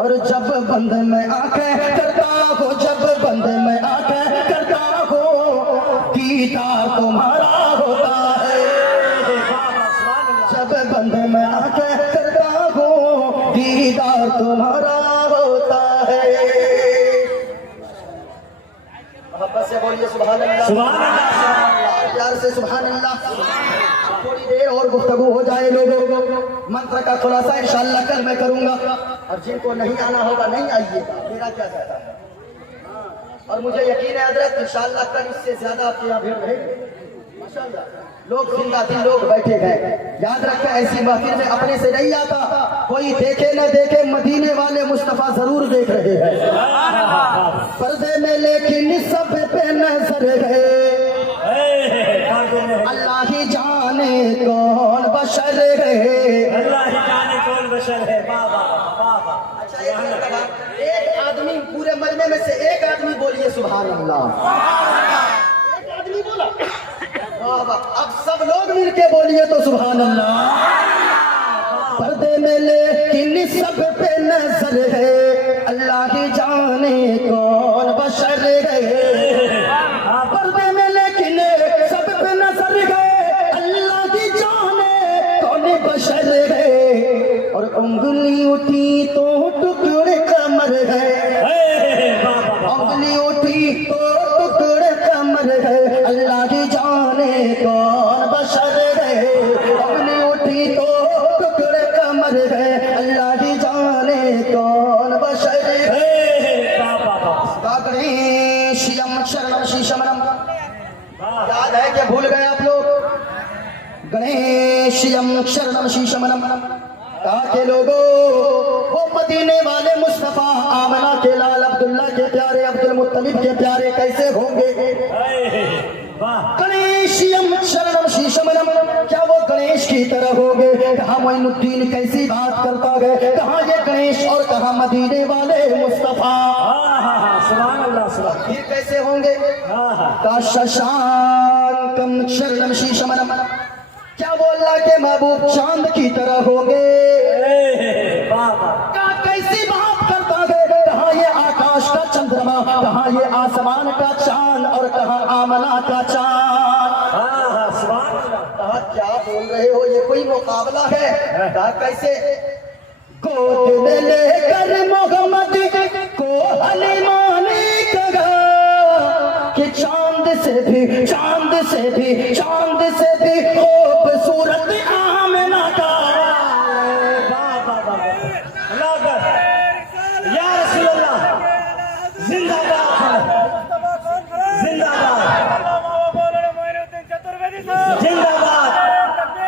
और जब बंद में आंखें करता हो, जब बंद में आंखें करता हो, दीदार तुम्हारा होता है, जब बंद में आंखें करता हो, दीदार तुम्हारा होता है। मोहब्बत से बोलिए सुभान अल्लाह, सुभान अल्लाह, प्यार से सुभान अल्लाह। थोड़ी देर और गुफ्तगू हो जाए लोगों, मंत्र का खुलासा इंशाअल्लाह कल मैं करूंगा, और जिनको नहीं आना होगा नहीं आइएगा, मेरा क्या कहता है। और मुझे यकीन है हजरत इंशाअल्लाह कल इससे ज्यादा आपके यहाँ भीड़ रहेगी माशाअल्लाह। लोग जिंदा दिल लोग बैठे गए, याद रखें ऐसी महफिल में अपने से नहीं आता, कोई देखे न देखे मदीने वाले मुस्तफा जरूर देख रहे हैं पर्दे में, लेकिन सब पे नजर है, अल्लाह ही जाने कौन बशर है, अल्लाह ही जाने कौन बशर है। अच्छा एक आदमी पूरे मरने में से एक आदमी बोलिए सुभान अल्लाह, एक आदमी बोला, अब सब लोग मिलके बोलिए तो सुभान अल्लाह। पर्दे में लेकिन सब पे नजर है, अल्लाह ही जाने कौन बशर है, पर्दे में लेकिन सब पे नजर है, अल्लाह ही जाने कौन बशर है। और उंगली उठी तो टुकड़े कमर है, उंगली उठी तो टुकड़े कमर है, अल्लाह ही जाने कौन बशर है, उंगली उठी तो टुकड़े कमर है, अल्लाह ही जाने कौन बशर है। गणेशयम शरणम शीशमनम, याद है कि भूल गए आप लोग? गणेशयम शरणम शीशमनम, कहा के लोगों वो मदीने वाले मुस्तफा आमना के लाल अब्दुल्ला के प्यारे अब्दुल मुत्तलिब के प्यारे कैसे होंगे? गणेशयम शरणम शीशमनम, क्या वो गणेश की तरह होंगे? कहा मोइनुद्दीन कैसी बात करता है, कहा ये गणेश और कहा मदीने वाले मुस्तफा, सुभान अल्लाह, सुभान। फिर कैसे होंगे? का शशांकम शरणम शीशमनम, क्या वो अल्लाह के महबूब चांद की तरह होंगे? क्या कैसी बात करता है, कहा ये आकाश का चंद्रमा, कहा ये आसमान का चांद, और कहा आमना का चांद। कहा क्या बोल रहे हो, ये कोई मुकाबला है? कहा कैसे? गोद में लेकर मोहम्मद को हलीमा ने कहा कि चांद से भी, चांद से भी, चांद से भी खूबसूरत आमना का। या रसूल अल्लाह, जिंदाबाद, जिंदाबाद, जिंदाबाद,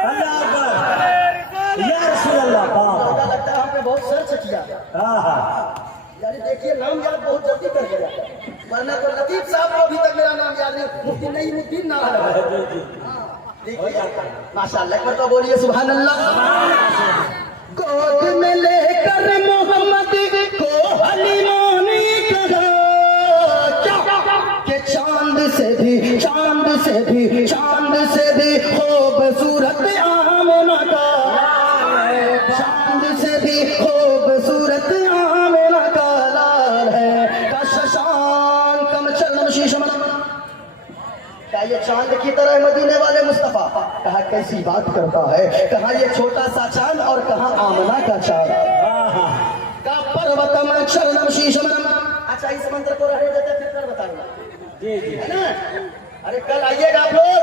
अल्लाह अकबर, या रसूल अल्लाह। लगता है आपने बहुत सर्च किया, यानी देखिए नाम याद बहुत जल्दी कर दिया, वरना तो लतीफ साहब को अभी तक मेरा नाम याद नहीं, मुफ्ती नहीं मुफ्ती नाम है। माशाअल्लाह, एक बार तो बोलिए सुभान अल्लाह। गोद में लेकर मोहम्मद को हलीमा ने कहा कि चांद से भी, चांद से भी, चांद से भी खूबसूरत आमना का, चांद से भी खूबसूरत आमना का लाल है, का शशांकम शरणम शीशमनम, क्या ये चांद की तरह मदीने वाले मुस्तफा? कहा कैसी बात करता है, कहा ये छोटा सा चांद और कहा आमना का चांद, का पर्वतम शरणम शीशमनम। अच्छा इस मंत्र को रहने देते, फिर कल बताऊंगा, जी जी, है ना? अरे कल आइएगा आप लोग,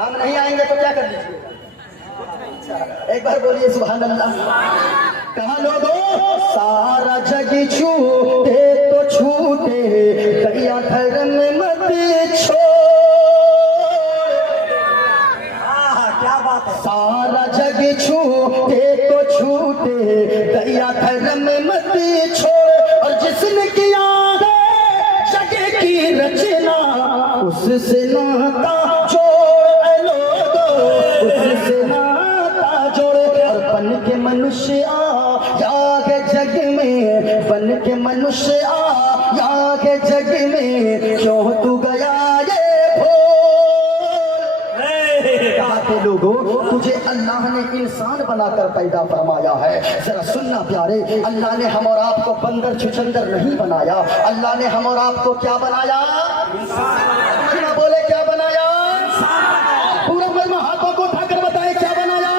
हम नहीं आएंगे तो क्या कर लीजिए? एक बार बोलिए सुभान अल्लाह। कहा लोगों सारा जग छूटे तो छूटे, दरिया धर्म मत छोड़, क्या बात है। सारा जग छूटे तो छूटे, दरिया धर्म मत छोड़, और जिसने किया है जग की रचना اس سے ناتا جوڑ اے لوگو، اس سے ناتا جوڑ، اور بن کے منشیہ آیا کے جگ میں، بن کے منشیہ آیا کے جگ میں، کیوں تو گیا یہ بھول؟ کہتے لوگوں تجھے اللہ نے انسان بنا کر پیدا فرمایا ہے، ذرا سننا پیارے، اللہ نے ہم اور آپ کو بندر چھچندر نہیں بنایا، اللہ نے ہم اور آپ کو کیا بنایا؟ انسان بولے کیا بنایا؟ پورا مجمع ہاتھوں کو اٹھا کر بتائے کیا بنایا؟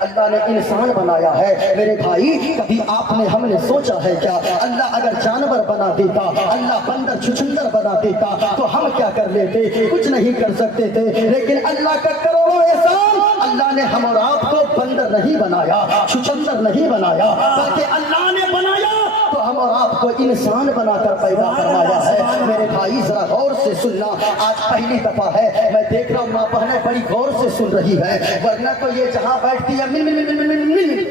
اللہ نے انسان بنایا ہے۔ میرے بھائی کبھی آپ نے ہم نے سوچا ہے کیا اللہ اگر جانور بنا دیتا، اللہ بندر چھچندر بنا دیتا تو ہم کیا کر لیتے؟ کچھ نہیں کر سکتے تھے، لیکن اللہ کا کروڑوں احسان، اللہ نے ہم اور آپ کو بندر نہیں بنایا، چھچندر نہیں بنایا، بلکہ اللہ نے بنایا تو ہم اور آپ کو انسان بنا کر پیدا فرمایا ہے۔ میرے بھائی ذرا غور سے سننا، آج پہلی دفعہ ہے میں دیکھ رہا ہوں ماں بہنیں بڑی غور سے سن رہی ہے، ورنہ تو یہ جہاں بیٹھتی ہے مل مل مل مل مل مل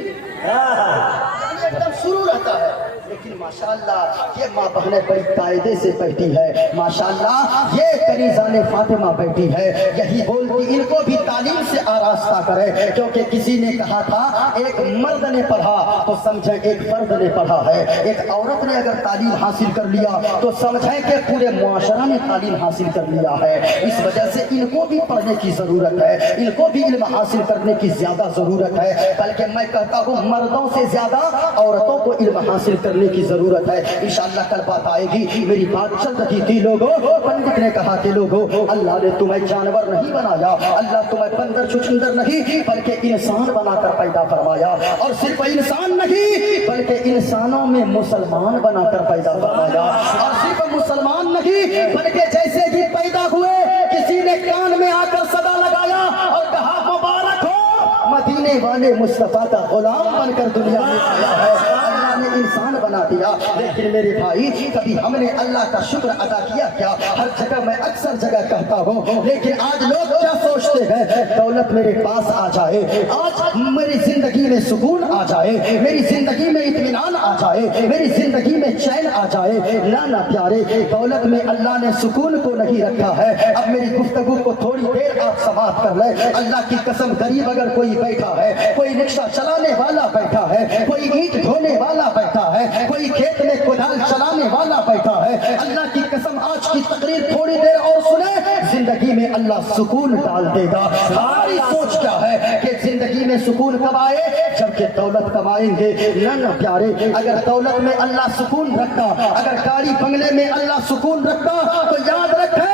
ایک دم شروع رہتا ہے، لیکن ماشاءاللہ یہ ماں بہنیں بڑی قاعدے سے بیٹھی ہے، ماشاءاللہ یہ کنیزان فاطمہ بیٹھی ہے، یہی بولتی ان کو بھی تعلیم سے آراستہ کرے، کیونکہ کسی نے کہا تھا ایک مرد نے پڑھا تو سمجھیں ایک فرد نے پڑھا ہے، ایک عورت نے اگر تعلیم حاصل کر لیا تو سمجھیں کہ پورے معاشرہ نے تعلیم حاصل کر لیا ہے۔ اس وجہ سے ان کو بھی پڑھنے کی ضرورت ہے، ان کو بھی علم حاصل کرنے کی زیادہ ضرورت ہے، بلکہ میں کہتا ہوں مردوں سے زیادہ عورتوں کو علم حاصل کرنے کی ضرورت ہے۔ انشاءاللہ کل بات آئے گی، میری بات چل رہی تھی لوگوں، پنڈت نے کہا کہ لوگوں اللہ نے تمہیں جانور نہیں بنایا، اللہ تمہیں بندر چھچندر نہیں بلکہ انسان بنا کر پیدا فرمایا، اور صرف انسان نہیں بلکہ انسانوں میں مسلمان بنا کر پیدا فرمایا، اور صرف مسلمان نہیں بلکہ جیسے ہی پیدا ہوئے کسی نے کان میں آ کر صدا لگایا اور کہا مبارک ہو مدینے والے مصطفیٰ کا غلام بن کر دنیا میں آیا ہے، اللہ نے انسان بنا دیا۔ لیکن میرے بھائی کبھی ہم نے اللہ کا شکر ادا کیا کیا؟ ہر جگہ میں اکثر جگہ کہتا ہوں، لیکن آج لوگ کیا سوچتے ہیں؟ دولت میرے پاس آ جائے، آج میری زندگی میں سکون آ جائے، میری زندگی میں اطمینان آ جائے، میری زندگی میں چین آ جائے۔ نہ پیارے، دولت میں اللہ نے سکون کو نہیں رکھا ہے۔ اب میری گفتگو کو تھوڑی دیر آپ سماعت کر لیں، اللہ کی قسم غریب اگر کوئی بیٹھا ہے، کوئی رکشہ چلانے والا بیٹھا ہے، کوئی اینٹ ڈھونے والا بیٹھا ہے، کوئی کھیت میں کدال چلانے والا بیٹھا ہے، اللہ کی قسم آج کی تقریر تھوڑی دیر اور سنیں، زندگی میں اللہ سکون ڈال دے گا۔ ہماری سوچ کیا ہے کہ زندگی میں سکون کب آئے؟ جبکہ دولت کمائیں گے۔ نہ پیارے، اگر دولت میں اللہ سکون رکھتا، اگر گاڑی بنگلے میں اللہ سکون رکھتا تو یاد رکھیں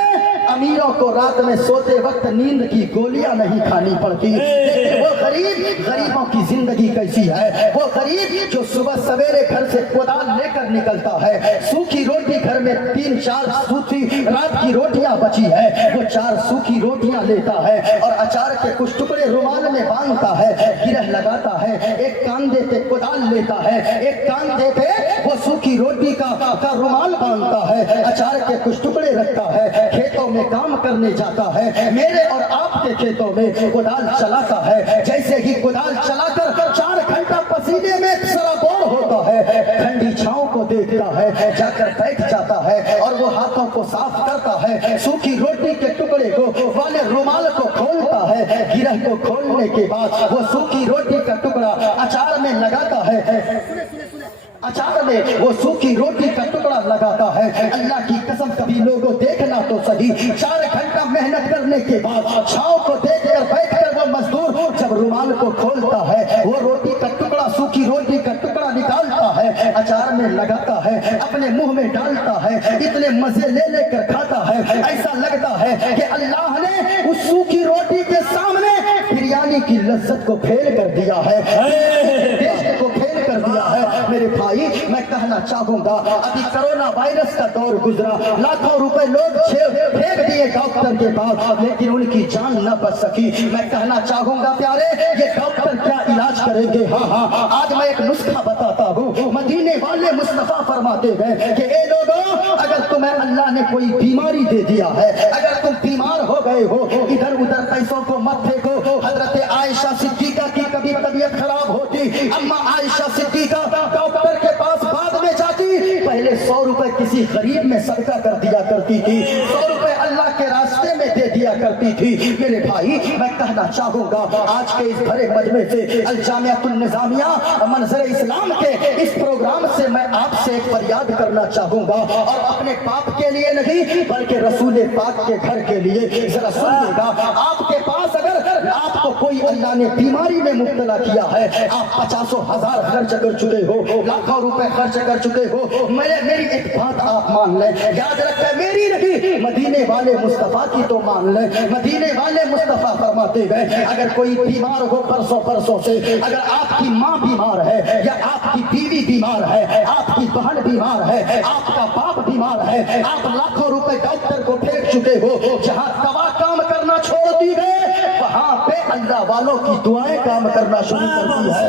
امیروں کو رات میں سوتے وقت نیند کی گولیاں نہیں کھانی پڑتی، لیکن وہ غریبوں کی زندگی کیسی ہے؟ وہ غریب جو صبح سویرے گھر سے کدال لے کر نکلتا ہے، سوکھی روٹی گھر میں 3-4 سوکھی رات کی روٹیاں بچی ہے، وہ 4 سوکھی روٹیاں لیتا ہے اور اچار کے کچھ ٹکڑے رومال میں باندھتا ہے، گرہ لگاتا ہے، ایک کاندھے پہ کدال لیتا ہے، ایک کاندھے پہ وہ سوکھی روٹی کا رومال باندھتا ہے، اچار کے کچھ ٹکڑے رکھتا ہے، کھیتوں میں کام کرنے جاتا ہے، میرے اور آپ کے کھیتوں میں کدال چلاتا ہے، جیسے ہی کدال چلا کر 4 گھنٹہ پسینے میں سرابور ہوتا ہے، ٹھنڈی چھاؤں کو دیکھتا ہے، جا کر بیٹھ جاتا ہے اور وہ ہاتھوں کو صاف کرتا ہے، سوکھی روٹی کے ٹکڑے کو والے رومال کو کھولتا ہے، گرہ کو کھولنے کے بعد وہ سوکھی روٹی کا ٹکڑا اچار میں لگاتا ہے، اچار میں وہ سوکھی روٹی کا ٹکڑا لگاتا ہے۔ اللہ کی قسم کبھی لوگوں دیکھنا تو صحیح، 4 گھنٹہ محنت کرنے کے بعد چھاؤں کو دیکھ کر بیٹھ کر وہ مزدور جب رومال کو کھولتا ہے، وہ روٹی کا ٹکڑا سوکھی روٹی کا ٹکڑا نکالتا ہے، اچار میں لگاتا ہے، اپنے منہ میں ڈالتا ہے، اتنے مزے لے لے کر کھاتا ہے، ایسا لگتا ہے کہ اللہ نے اس سوکھی روٹی کے سامنے بریانی کی لذت کو پھیل کر دیا ہے، ٹیسٹ کو پھیل کر دیا ہے۔ میرے بھائی میں کہنا چاہوں گا، ابھی کرونا وائرس کا دور گزرا، لاکھوں روپے لوگ پھینک دیے ڈاکٹر کے پاس، لیکن ان کی جان نہ بچ سکی۔ میں کہنا چاہوں گا پیارے، یہ ڈاکٹر کیا علاج کریں گے؟ ہاں آج میں ایک نسخہ بتاتا ہوں، مدینے والے مصطفیٰ فرماتے ہیں کہ اے لوگوں، اگر تمہیں اللہ نے کوئی بیماری دے دیا ہے، اگر تم بیمار ہو گئے ہو، ادھر ادھر پیسوں کو مت پھینکو۔ حضرت عائشہ صدیقہ کی کبھی طبیعت خراب ہوتی، اما عائشہ صدیقہ ڈاکٹر کے پاس بعد میں جاتی، پہلے 100 100 रुपए किसी गरीब में सदका कर दिया करती थी, 100 रुपए अल्लाह के रास्ते में दे दिया करती थी। मेरे भाई, मैं कहना चाहूंगा आज के इस भरे मजमे से, अल जामियातुन निजामिया मंजर इस्लाम के इस प्रोग्राम से मैं आपसे एक फरियाद करना चाहूंगा, और अपने बाप के लिए नहीं बल्कि रसूल पाक के घर के लिए। जरा सुनिएगा, आपके पास अगर आपको कोई अल्लाह ने बीमारी में मुब्तला किया है, आप 50,000 खर्च कर चुके हो, लाखों रुपए खर्च कर चुके हो, मेरी एक बात आप मान लें, याद रखें, मेरी नहीं मदीने वाले मुस्तफा की तो मान लें। मदीने वाले मुस्तफा फरमाते गए, अगर कोई बीमार हो परसों से, अगर आपकी माँ बीमार है या आपकी बीवी बीमार है, आपकी बहन बीमार है, आपका बाप बीमार है, आप लाखों रुपए डॉक्टर को फेंक चुके हो, जहाँ दवा काम करना छोड़ दी है वहाँ पे अल्लाह वालों की दुआएं काम करना शुरू कर दी है।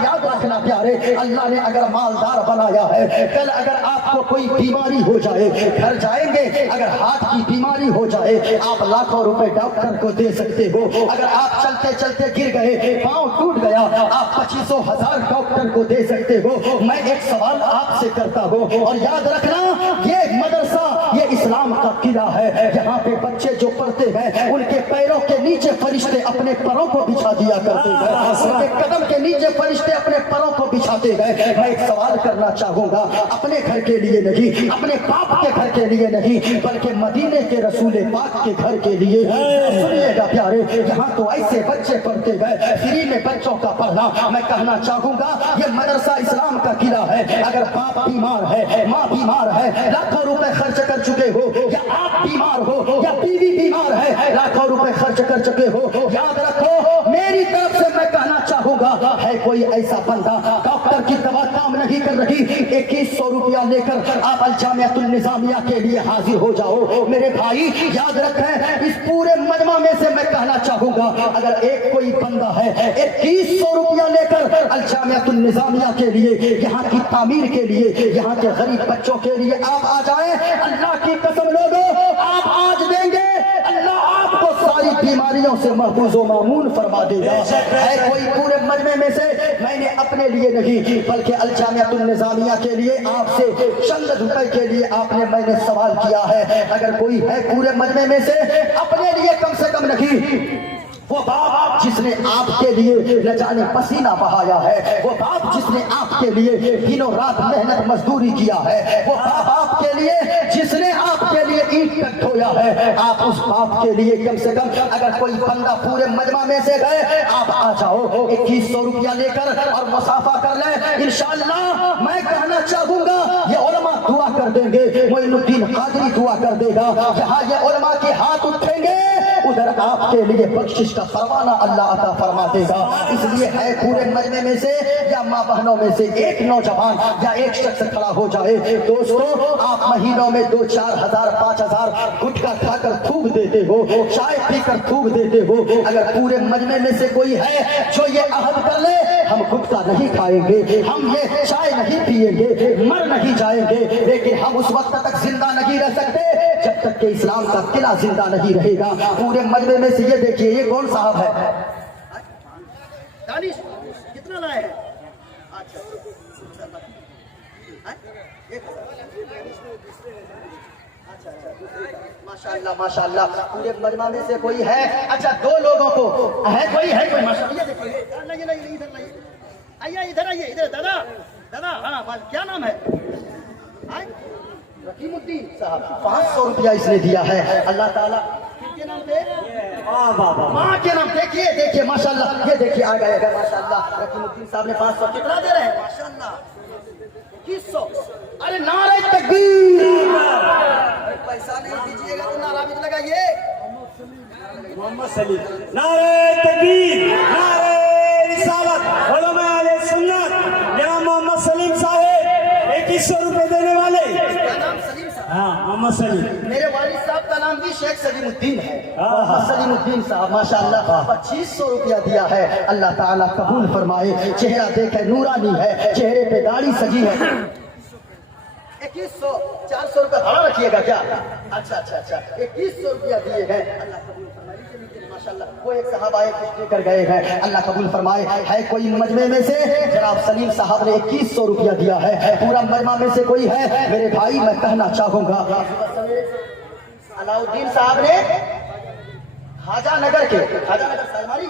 याद रखना प्यारे, अल्लाह ने अगर मालदार बनाया है, कल अगर आपको कोई बीमारी हो जाए, घर जाएंगे, अगर हार्ट की बीमारी हो जाए, आप लाखों रुपए डॉक्टर को दे सकते हो। अगर आप चलते चलते गिर गए, पाँव टूट गया, आप 25,000 डॉक्टर को दे सकते हो। मैं एक सवाल आपसे करता हूँ, और याद रखना, ये मदरसा, ये इस्लाम का किला है। यहाँ पे बच्चे जो पढ़ते हैं, उनके पैरों के नीचे फरिश्ते अपने परों को बिछा दिया करते हैं, उनके कदम के नीचे फरिश्ते अपने परों को बिछाते गए। मैं एक सवाल करना चाहूंगा, अपने घर के लिए नहीं, अपने बाप के घर के लिए नहीं, बल्कि मदीने के रसूल पाक के घर के लिए। सुनिएगा प्यारे, यहाँ तो ऐसे बच्चे पढ़ते गए, फ्री में बच्चों का पढ़ना। मैं कहना चाहूंगा, ये मदरसा इस्लाम का किला है। अगर बाप बीमार है, माँ बीमार है, लाखों रुपए खर्च कर चुके हो, या आप बीमार हो या बीवी बीमार है, लाखों रुपए खर्च कर चुके हो, याद रखो, मेरी तरफ से मैं कहना चाहूंगा, है कोई ऐसा बंदा डॉक्टर की दवा काम नहीं कर रही, 2100 रुपया लेकर आप अल जामियातुन निजामिया के लिए हाजिर हो जाओ। मेरे भाई, याद रखें, इस पूरे मजमा में से मैं कहना चाहूंगा, अगर एक कोई बंदा है 2100 रुपया लेकर अल जामियातुन निजामिया के लिए, यहाँ की तामीर के लिए, यहाँ के गरीब बच्चों के लिए आप आ जाए, अल्लाह की कसम लोगों, आप आज देंगे, अल्लाह आपको सारी बीमारियों से महफूज व मामून फरमा देगा। है कोई पूरे मजमे में से, मैंने अपने लिए नहीं बल्कि अल जामियातुन निजामिया के लिए आपसे चंद रुपए के लिए आपने मैंने सवाल किया है, अगर कोई है पूरे मजमे में से अपने लिए कम से कम नहीं, वो बाप जिसने आपके लिए न जाने पसीना बहाया है, वो बाप जिसने आपके लिए दिनों रात मेहनत मजदूरी किया है, वो बाप आपके लिए जिसने आपके लिए ईंट तक ढोया है, आप उस बाप के लिए कम से कम अगर कोई बंदा पूरे मजमा में से गए, आप आ जाओ 2100 रुपया लेकर और मुसाफा कर ले। इंशाअल्लाह मैं कहना चाहूंगा, ये उलमा दुआ कर देंगे, मोइनुद्दीन कादरी दुआ कर देगा, जहाँ ये उलमा के हाथ उठेंगे उधर आपके लिए बख्शिश का परवाना अल्लाह अता फरमा देगा। इसलिए है पूरे मजमे में से या माँ बहनों में से एक नौजवान या एक शख्स खड़ा हो जाए। दोस्तों, आप महीनों में 2-4 हजार 5,000 गुटखा खाकर थूक देते हो, चाय पीकर थूक देते हो, अगर पूरे मजमे में से कोई है जो ये अहद कर ले, हम गुटखा नहीं खाएंगे, हम ये चाय नहीं पिएंगे, मर नहीं जाएंगे, लेकिन हम उस वक्त तक जिंदा नहीं रह सकते जब तक कि इस्लाम का किला जिंदा नहीं रहेगा। पूरे मजमे में से ये देखिए, ये कौन साहब है? दानिश कितना लाए हैं? अच्छा, माशाअल्लाह माशाअल्लाह, पूरे मजमा में से कोई है? अच्छा, 2 लोगों को है, कोई माशाअल्लाह, देखिए, इधर आइए, इधर आइए, इधर दादा, हाँ, क्या नाम है? रकीमुद्दीन साहब, 500 रुपया इसने दिया है। अल्लाह ताला किसके नाम पे? माँ के नाम। देखिए माशाअल्लाह, ये देखिए आ गएगा माशाअल्लाह, रकीमुद्दीन साहब ने 500 कितना दे रहे हैं? माशाअल्लाह 2100। अरे नारे तकबीर, पैसा नहीं दीजिएगा तो नारा भी लगाइए। मोहम्मद सलीम, नारे तकबीर, नारे रिसालत, उलमा अहले सुन्नत, जनाब मोहम्मद सलीम साहब 2100 रुपए देने वाले। हाँ, मोहम्मद सलीम। मेरे वालिद साहब का नाम भी शेख सलीमुद्दीन है, मोहम्मद सलीमुद्दीन साहब माशाअल्लाह 2500 रुपया दिया है। अल्लाह ताला कबूल फरमाए। चेहरा देखे नूरानी है, चेहरे पे दाढ़ी सजी है। 2100, 400 रुपया भाड़ा रखिएगा क्या? अच्छा, 2100 रुपया दिए हैं। अल्लाह कबूल फरमाए। माशाल्लाह वो एक साहब आए कुछ लेकर गए हैं, अल्लाह कबूल फरमाए। है कोई मजमे में से जनाब सलीम साहब ने 2100 रुपया दिया है, पूरा मजमा में से कोई है मेरे भाई, मैं कहना चाहूंगा अलाउद्दीन साहब ने खाजा नगर सलमारी,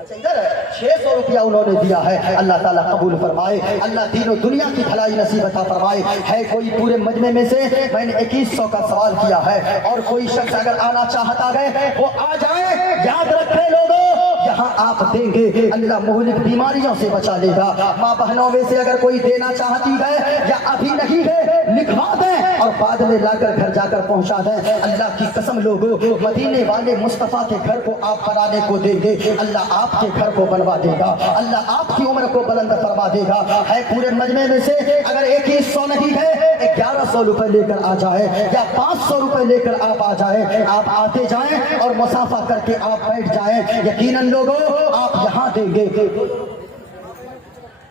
अच्छा इधर 600 रुपया उन्होंने दिया है, अल्लाह ताला कबूल फरमाए, अल्लाह तीनों दुनिया की भलाई नसीब अता फरमाए। है कोई पूरे मजमे में से, मैंने 2100 का सवाल किया है, और कोई शख्स अगर आना चाहता है वो आ जाए। याद रखे लोगों, यहाँ आप देंगे अल्लाह मुहलिक बीमारियों से बचा लेगा। माँ बहनों में से अगर कोई देना चाहती है या अभी नहीं है, लिखवा दें और बाद में लाकर घर जाकर पहुंचा दें। अल्लाह की कसम लोगों, मदीने वाले मुस्तफा के घर को आप बनाने को देंगे, अल्लाह आपके घर को बनवा देगा, अल्लाह आपकी उम्र को बुलंद फरमा देगा। है पूरे मजमे में से अगर 2100 नहीं है, 1100 रुपए लेकर आ जाए या 500 रुपए लेकर आप आ जाए, आप आते जाएं और मुसाफा करके आप बैठ जाएं, यकीनन लोगों आप यहाँ देंगे।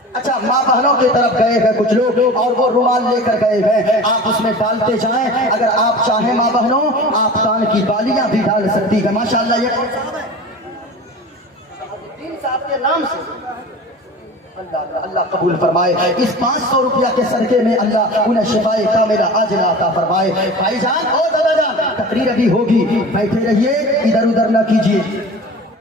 अच्छा, माँ बहनों की तरफ गए हैं कुछ लोग और वो रुमाल लेकर गए हैं, आप उसमें डालते जाएं। अगर आप चाहें माँ बहनों, आप कान की बालियां भी डाल सकती है। माशाअल्लाह, ये कौन साहब है? तीन साहब के नाम से अल्लाह अल्लाह कबूल फरमाए। इस 500 रुपया के सदके में अल्लाह उन्हें शिफाए कामिला आजिला अता फरमाए। भाईजान और दादा जान, तकरीर अभी होगी, बैठे रहिए, इधर उधर न कीजिए।